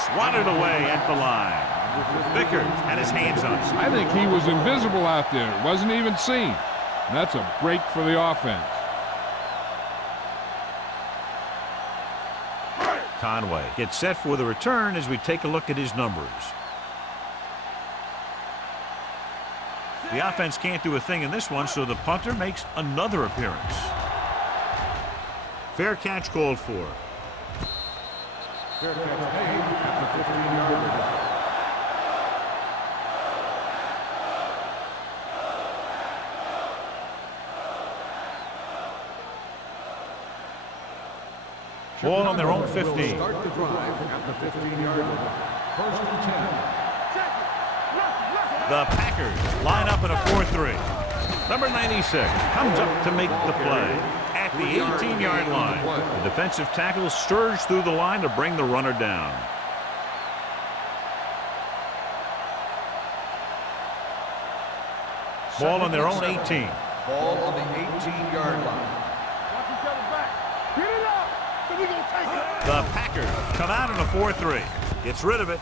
swatted away at the line. Vickers had his hands on it. I think he was invisible out there. Wasn't even seen. And that's a break for the offense. Conway gets set for the return as we take a look at his numbers. The offense can't do a thing in this one, so the punter makes another appearance. Fair catch called for. Fair catch made at the 15-yard line. Ball on their own 15. Start the drive at the 15-yard line. First and 10. The Packers line up in a 4-3. Number 96 comes up to make the play at the 18-yard line. The defensive tackle surged through the line to bring the runner down. Ball on their own 18. Ball on the 18-yard line. Watch each other back. Get it up. So we gonna take it. The Packers come out in a 4-3. Gets rid of it.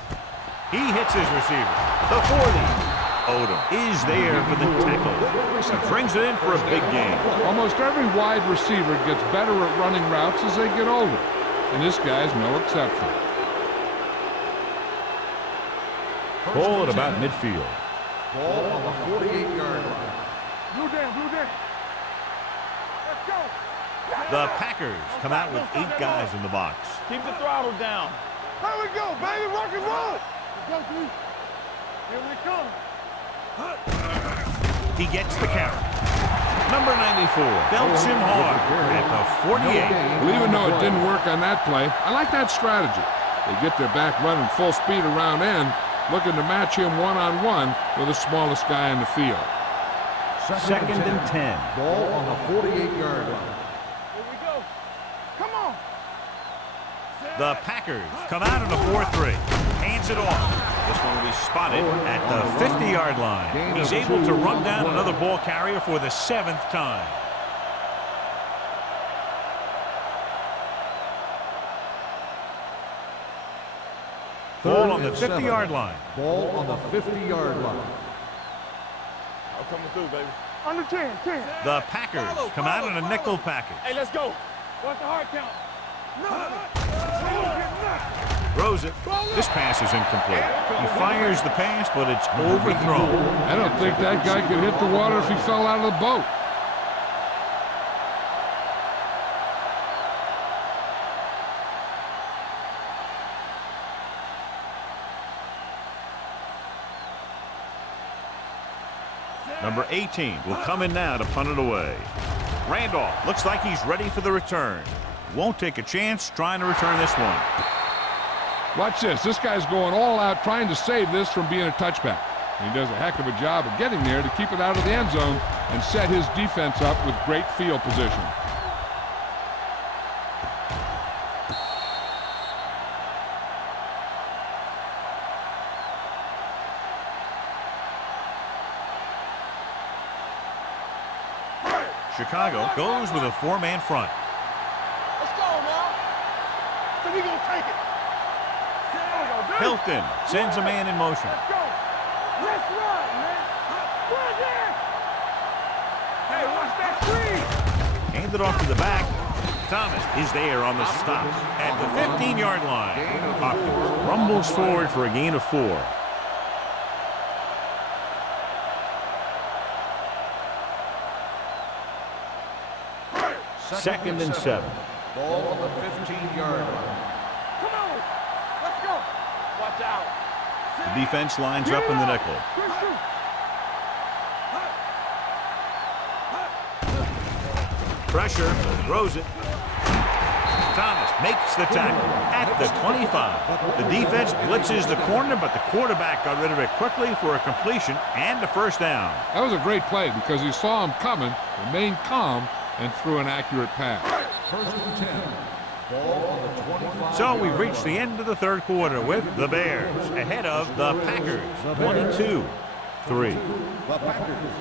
He hits his receiver. The 40. Odom is there for the tackle. He brings it in for a big gain. Almost every wide receiver gets better at running routes as they get older. And this guy's no exception. Ball at about midfield. Ball on the 48-yard line. Blue down, blue down. Let's go. The Packers come out with 8 guys in the box. Keep the throttle down. Here we go, baby. Rock and roll. Let's go, Blue. Here we come. He gets the carry. Number 94 belts him hard at the 48. Well, even though it didn't work on that play, I like that strategy. They get their back running full speed around end, looking to match him one-on-one with the smallest guy in the field. Second and 10. Ball on the 48-yard line. Here we go. Come on. The Packers come out in a 4-3. Hands it off. This one will be spotted at the 50-yard line. He's able to run down another ball carrier for the 7th time. Ball on the 50-yard line. Ball on the 50-yard line. I'm coming through, baby. Under 10, 10. The Packers come out in a nickel package. Hey, let's go. What's the hard count? Throws it. This pass is incomplete. He fires the pass, but it's overthrown. I don't think that guy could hit the water if he fell out of the boat. Number 18 will come in now to punt it away. Randolph looks like he's ready for the return. Won't take a chance trying to return this one. Watch this. This guy's going all out trying to save this from being a touchback. He does a heck of a job of getting there to keep it out of the end zone and set his defense up with great field position. Chicago goes with a 4-man front. Let's go now. So we gonna take it. Hilton sends a man in motion. Let's go. Let's run, man. Run there. Hey, watch that screen. Handed off to the back. Thomas is there on the stop at the 15-yard line. Hopkins rumbles forward for a gain of 4. Second and 7. Ball on the 15-yard line. Come on. Let's go. Watch out. The defense lines up in the nickel. Good shoot. Pressure, throws it. Thomas makes the tackle at the 25. The defense blitzes the corner, but the quarterback got rid of it quickly for a completion and a first down. That was a great play because he saw him coming, remained calm, and threw an accurate pass. First and 10. Ball on the 25. So we've reached the end of the third quarter with the Bears ahead of the Packers, 22-3. The Packers.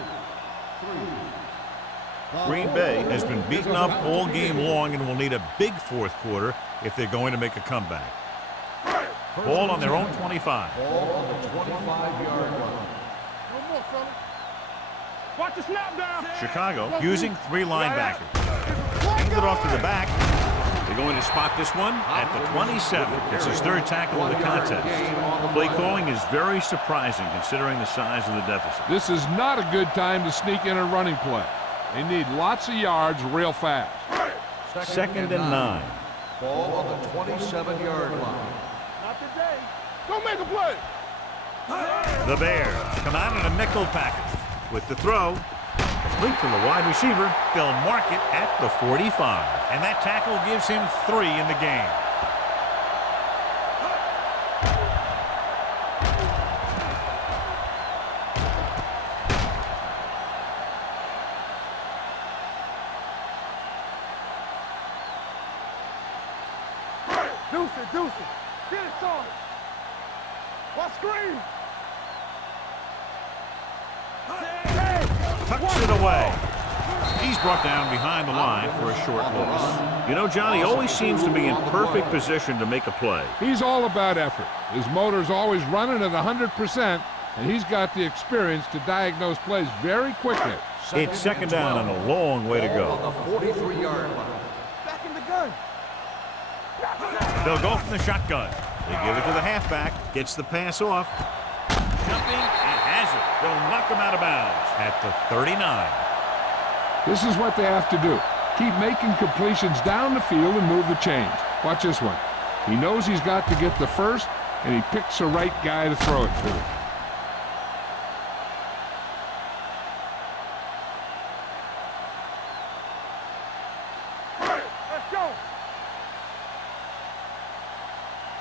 3. Green Bay has been beaten up all game long and will need a big fourth quarter if they're going to make a comeback. Ball on their own 25. Ball on the 25-yard line. No more, fella. Watch the snap down. Chicago using 3 linebackers. Handed off to the back. They're going to spot this one at the 27. It's his 3rd tackle of the contest. Play calling is very surprising considering the size of the deficit. This is not a good time to sneak in a running play. They need lots of yards real fast. Second and 9. Ball on the 27-yard line. Not today. Go make a play. The Bears come out in a nickel package. With the throw, complete to the wide receiver, they'll mark it at the 45. And that tackle gives him 3 in the game. Deuce it. Get it started. What screen? Tucks it away. He's brought down behind the line for a short loss. You know, John, he always seems to be in perfect position to make a play. He's all about effort. His motor's always running at 100%, and he's got the experience to diagnose plays very quickly. It's second down and a long way to go. On the 43-yard line. Back in the gun. They'll go from the shotgun. They give it to the halfback. Gets the pass off. Jumping and has it. They'll knock him out of bounds at the 39. This is what they have to do. Keep making completions down the field and move the chains. Watch this one. He knows he's got to get the first, and he picks the right guy to throw it to. Let's go.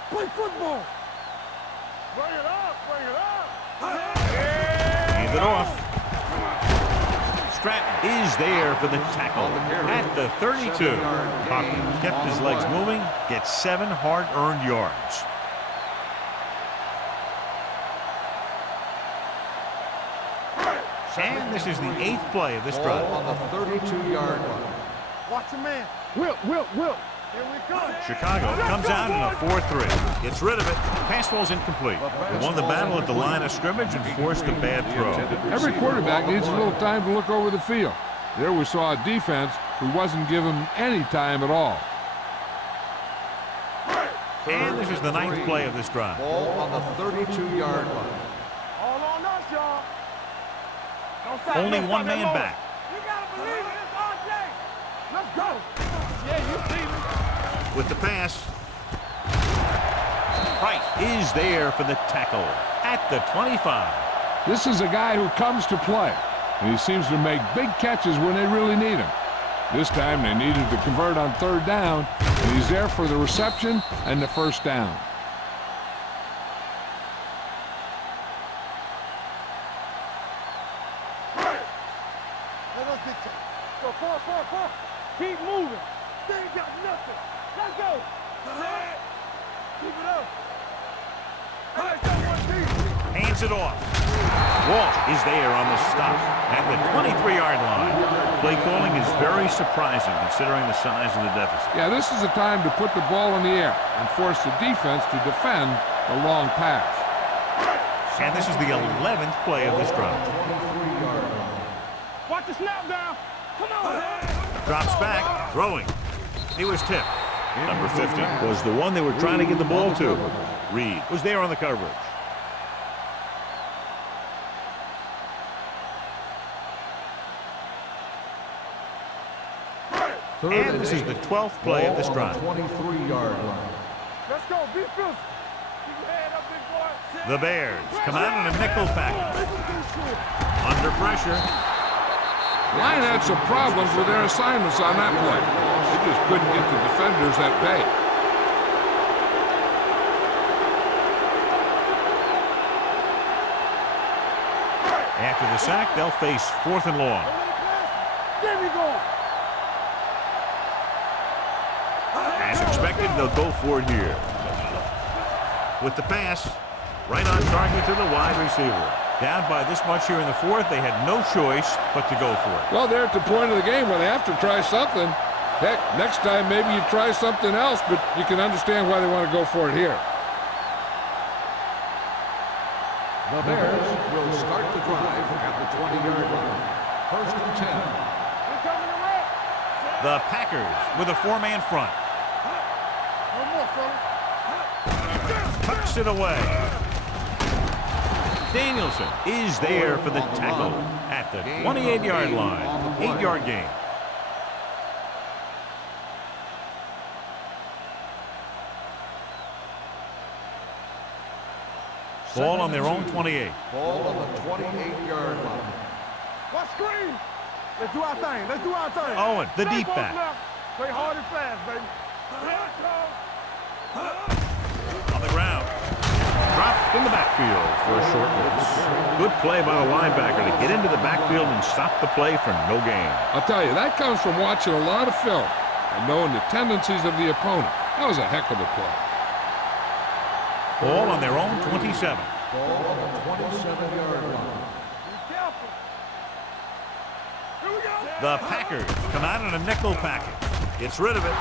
Play football. Bring it up. Hand it off. Stratton is there for the tackle at the 32. Hopkins kept his legs moving, gets 7 hard-earned yards. And this is the 8th play of this drive. Ball on the 32-yard line. Watch your man. Wilt. Here we come. Chicago comes out in a 4-3. Gets rid of it. Pass ball's incomplete. They won the battle at the line of scrimmage and forced a bad throw. Every quarterback needs a little time to look over the field. There we saw a defense who wasn't given any time at all. And this is the 9th play of this drive. Ball on the 32-yard line. All on us, y'all. Don't stop. Only Don't one stop that man motor. back. You gotta believe it. It's RJ. Let's go. Yeah, you see me. With the pass. Price is there for the tackle at the 25. This is a guy who comes to play, and he seems to make big catches when they really need him. This time they needed to convert on 3rd down, and he's there for the reception and the first down. Let us get you. Go, 4. Keep moving. They ain't got nothing. Let's go. Keep it up. Hey, someone deep. Hands it off. Walsh is there on the stop at the 23-yard line. play calling is very surprising considering the size of the deficit. Yeah, this is the time to put the ball in the air and force the defense to defend the long pass. And this is the 11th play of this drive. Watch the snap down. Come on. Drops back, throwing. He was tipped. Number 50 was the one they were trying to get the ball to. Reed was there on the coverage. And this is the 12th play of this drive. 23-yard line. Let's go. Be physical. Keep your head up, big boy. The Bears come out in a nickel package. Under pressure. Line had some problems with their assignments on that play. They just couldn't get the defenders at bay. After the sack, they'll face 4th and long. There we go. As expected, they'll go for it here. With the pass, right on target to the wide receiver. Down by this much here in the 4th, they had no choice but to go for it. Well, they're at the point of the game where they have to try something. Heck, next time maybe you try something else, but you can understand why they want to go for it here. The Bears will start the drive at the 20-yard line. 1st and 10. We're coming around. The Packers with a 4-man front. One more, fella. Tucks it away. Danielson is there for the tackle at the 28-yard line. 8-yard gain. Ball on their own 28. Ball on the 28-yard line. Watch screen. Let's do our thing. Let's do our thing. Owen, the Stay deep focused back. now. Play hard and fast, baby. On the ground. Dropped in the backfield for a short loss. Good play by the linebacker to get into the backfield and stop the play for no gain. I'll tell you, that comes from watching a lot of film and knowing the tendencies of the opponent. That was a heck of a play. Ball on their own 27. Ball on the 27-yard line. Be careful. Here we go. The Packers come out in a nickel package. Gets rid of it.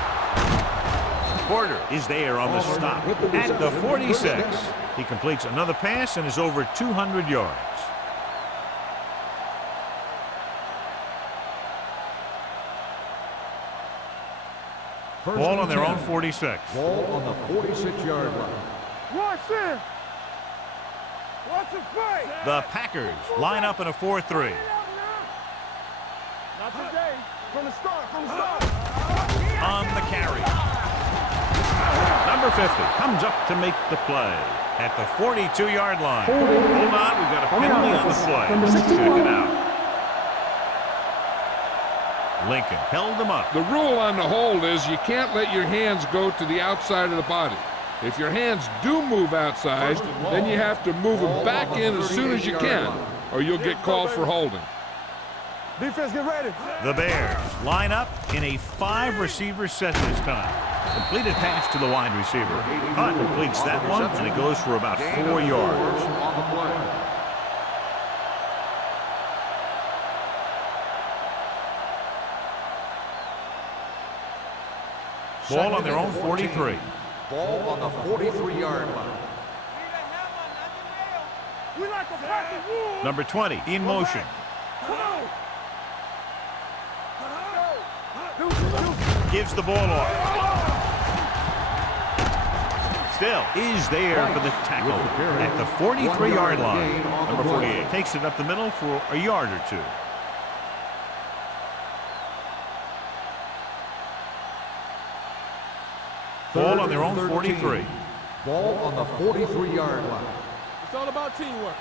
Porter is there on the stop at the 46. He completes another pass and is over 200 yards. Ball on their own 46. Ball on the 46-yard line. Watch this. Watch the play. The Packers line up in a 4-3. Not today. From the start. From the start. On the carry. Number 50 comes up to make the play at the 42-yard line. Hold on, we've got a penalty on the play. Let's check it out. Lincoln held him up. The rule on the hold is you can't let your hands go to the outside of the body. If your hands do move outside, then you have to move them back in as soon as you can, or you'll get called for holding. Defense, get ready. The Bears line up in a 5-receiver set this time. Completed pass to the wide receiver. Hunt completes that one, and it goes for about 4 yards. On the play. Ball on their own 43. Ball on the 43-yard line. We like a pack of wolves. Number 20 in motion. Come on. Gives the ball off. Still is there for the tackle at the 43-yard line. Number 48 takes it up the middle for a yard or two. Ball on their own 43. Ball on the 43-yard line. It's all about teamwork.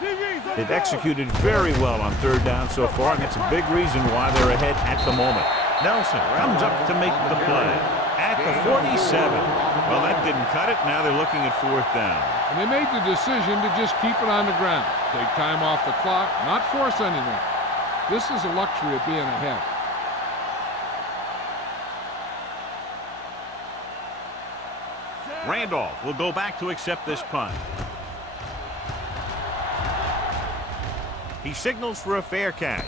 They've executed very well on 3rd down so far, and it's a big reason why they're ahead at the moment. Nelson comes up to make the play at the 47. Well, that didn't cut it. Now they're looking at 4th down. And they made the decision to just keep it on the ground. Take time off the clock, not force anything. This is a luxury of being ahead. Randolph will go back to accept this punt. He signals for a fair catch.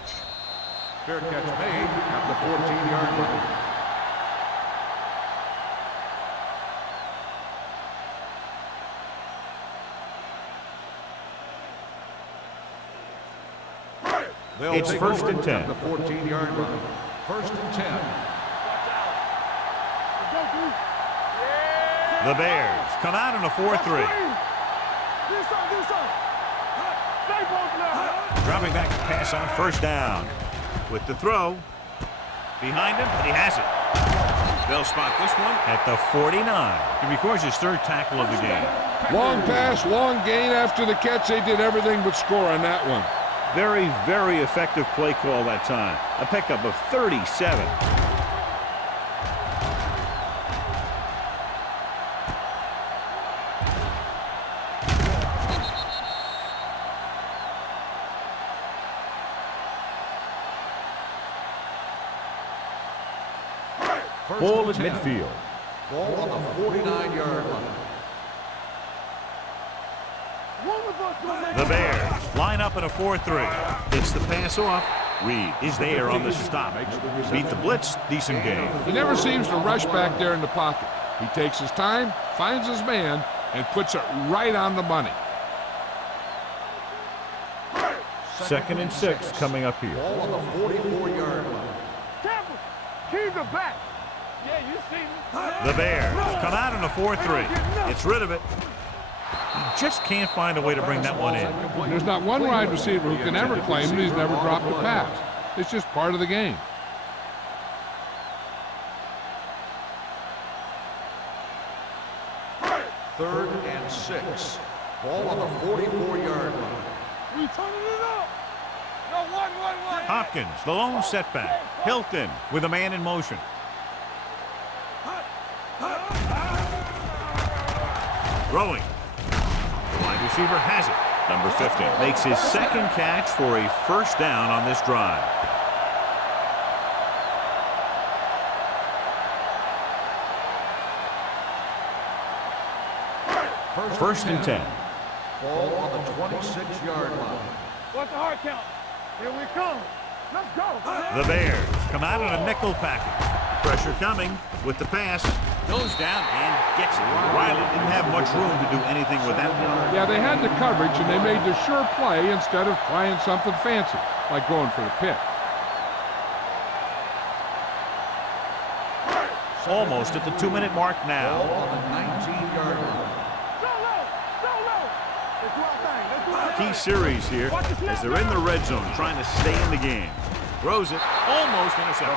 Fair catch made at the 14-yard line. It's first and 10. At the 14-yard line. First and 10. The Bears come out in a 4-3. Dropping back to pass on first down. With the throw. Behind him, and he has it. They'll spot this one at the 49. He records his third tackle of the game. Long pass, long gain after the catch. They did everything but score on that one. Very, very effective play call that time. A pickup of 37. Ball at midfield. Ball on the 49-yard line. The Bears line up in a 4-3. It's the pass off. Reed is there on the stop. Beat the blitz. Decent game. He never seems to rush back there in the pocket. He takes his time, finds his man, and puts it right on the money. Second and 6 coming up here. Ball on the 44-yard line. Keep it back. Yeah, you see me. The Bears come out in a 4-3. It's rid of it. He just can't find a way to bring that one in. There's not one wide receiver who can ever claim that he's never dropped a pass. It's just part of the game. Third and 6. Ball on the 44-yard line. We turning it up. No, one. Hopkins, the lone setback. Hilton with a man in motion. Throwing. The wide receiver has it. Number 50 makes his second catch for a first down on this drive. First and 10. Ball on the 26-yard line. What's the hard count? Here we come. Let's go. The Bears come out in a nickel package. Pressure coming with the pass. Goes down and gets it. Riley didn't have much room to do anything with that one. Yeah, they had the coverage, and they made the sure play instead of trying something fancy, like going for the pick. Almost at the 2-minute mark Ball now. on the 19-yard line. Key series here as they're in the red zone trying to stay in the game. Throws it, almost intercepted.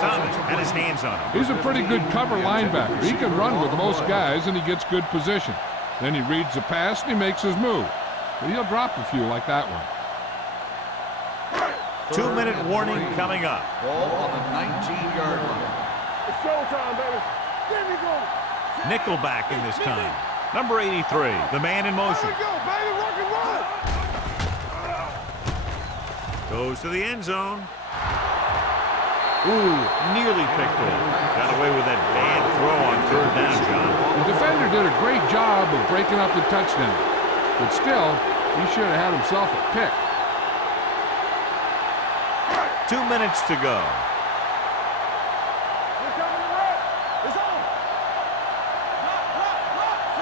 Thomas had his hands on him. He's a pretty good cover linebacker. He can run with most guys, and he gets good position. Then he reads the pass, and he makes his move. But he'll drop a few like that one. 2-minute warning coming up. Ball on the 19-yard line. It's showtime, baby. There we go. Nickelback in this time. Number 83, the man in motion. There we go, baby. Rock and roll. Goes to the end zone. Ooh, nearly picked off. Got away with that bad throw on third down, John. The defender did a great job of breaking up the touchdown. But still, he should have had himself a pick. 2 minutes to go.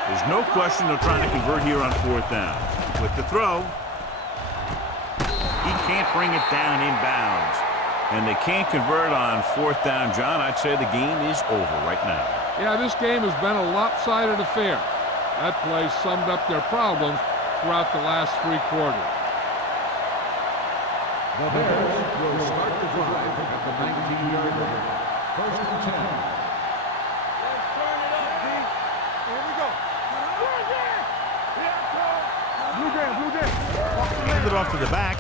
There's no question they're trying to convert here on fourth down. With the throw, he can't bring it down inbounds. And they can't convert on fourth down, John. I'd say the game is over right now. Yeah, this game has been a lopsided affair. That play summed up their problems throughout the last 3 quarters. The Bears will start the drive at the 19-yard line. First and 10. Let's turn it up, D. Here we go. Blue jam. Hand it off to the back.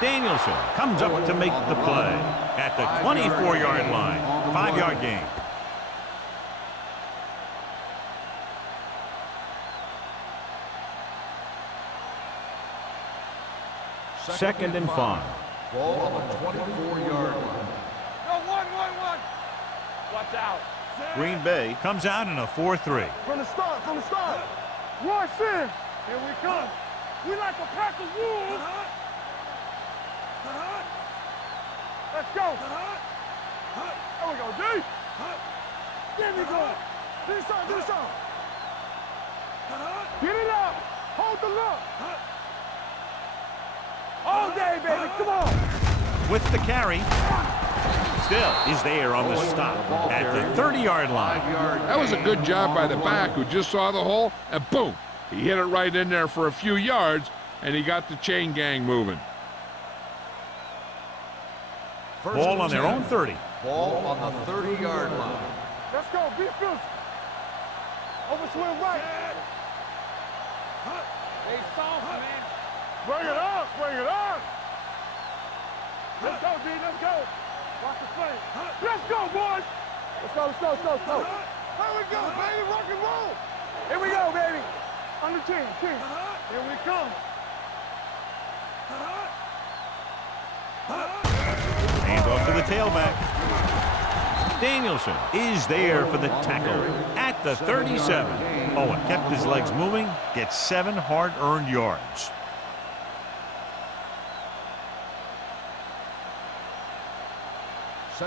Danielson comes up to make the play at the 24-yard line. 5-yard gain. Second and 5. Ball on the 24-yard line. No, one. Watch out. Green Bay comes out in a 4-3. From the start. Rush in. Here we come. We like a pack of wolves. Let's go. There we go, D. There we go. This on, this on. Get it up. Hold the look. All day, baby. Come on. With the carry. Still is there on the stop at the 30-yard line. That was a good job by the back who just saw the hole, and boom, he hit it right in there for a few yards, and he got the chain gang moving. Ball on their own 30. Ball on the 30-yard line. Let's go. Be fierce. Over swing right. Hey, soft, man. Bring it up. Bring it up. Let's go, D. Let's go. Watch the play. Let's go, boys. Let's go, let's go, let's go, let's go. Here we go, baby. Rock and roll. Here we go, baby. On the team. Here we come. Hand off to the tailback. Danielson is there for the tackle at the 37. Owen kept his legs moving, gets 7 hard-earned yards.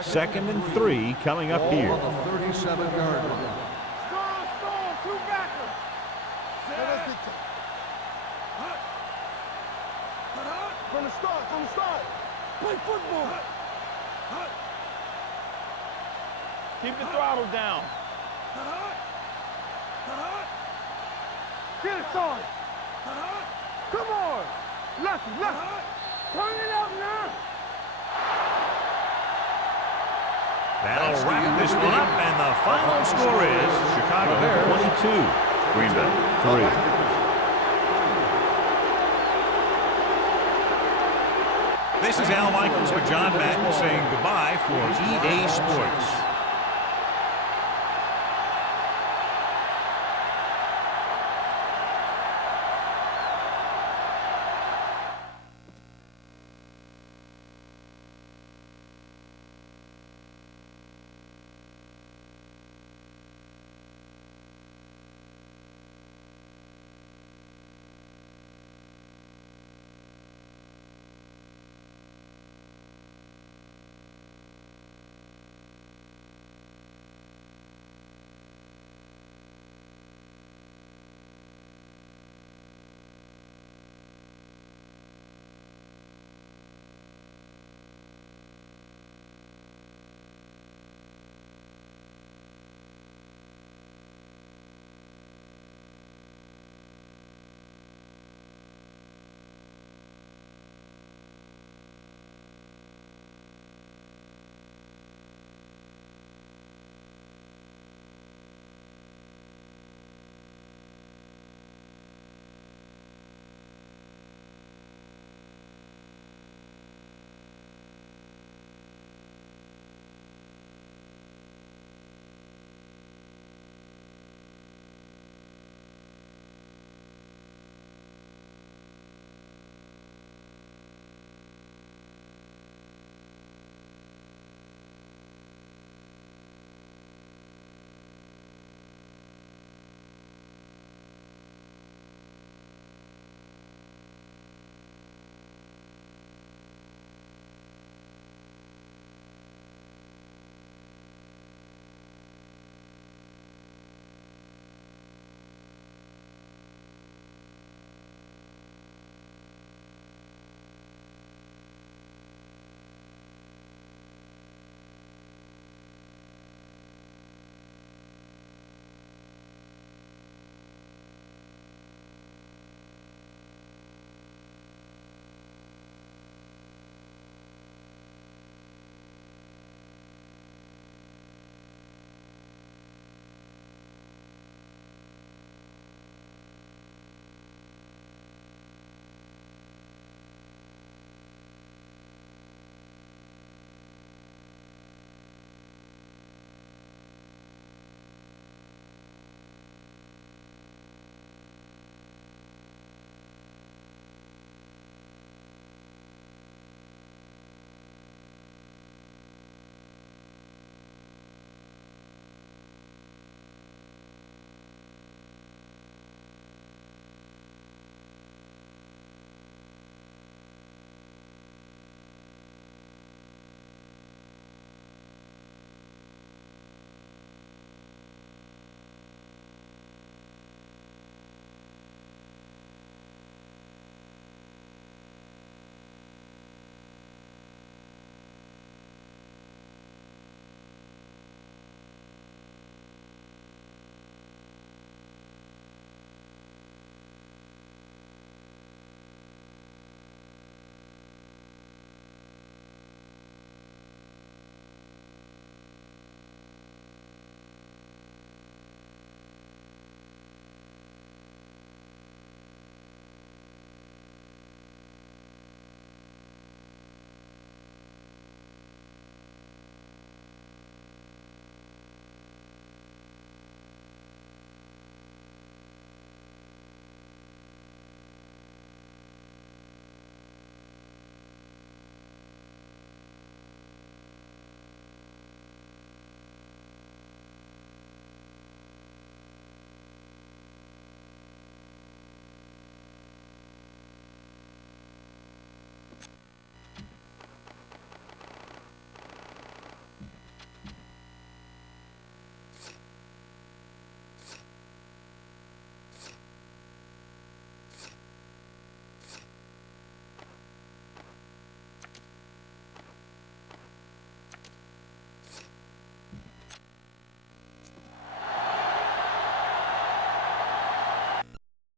Second and 3 coming up here. Ball on the 37-yard line. Strong, 2 backers. From the start. Play football. Keep the throttle down. Get it, son. Come on. Left. Turn it out now. That'll wrap this one up, and the final score is Chicago 22, Green Bay 3. This is Al Michaels for John Madden saying goodbye for EA Sports.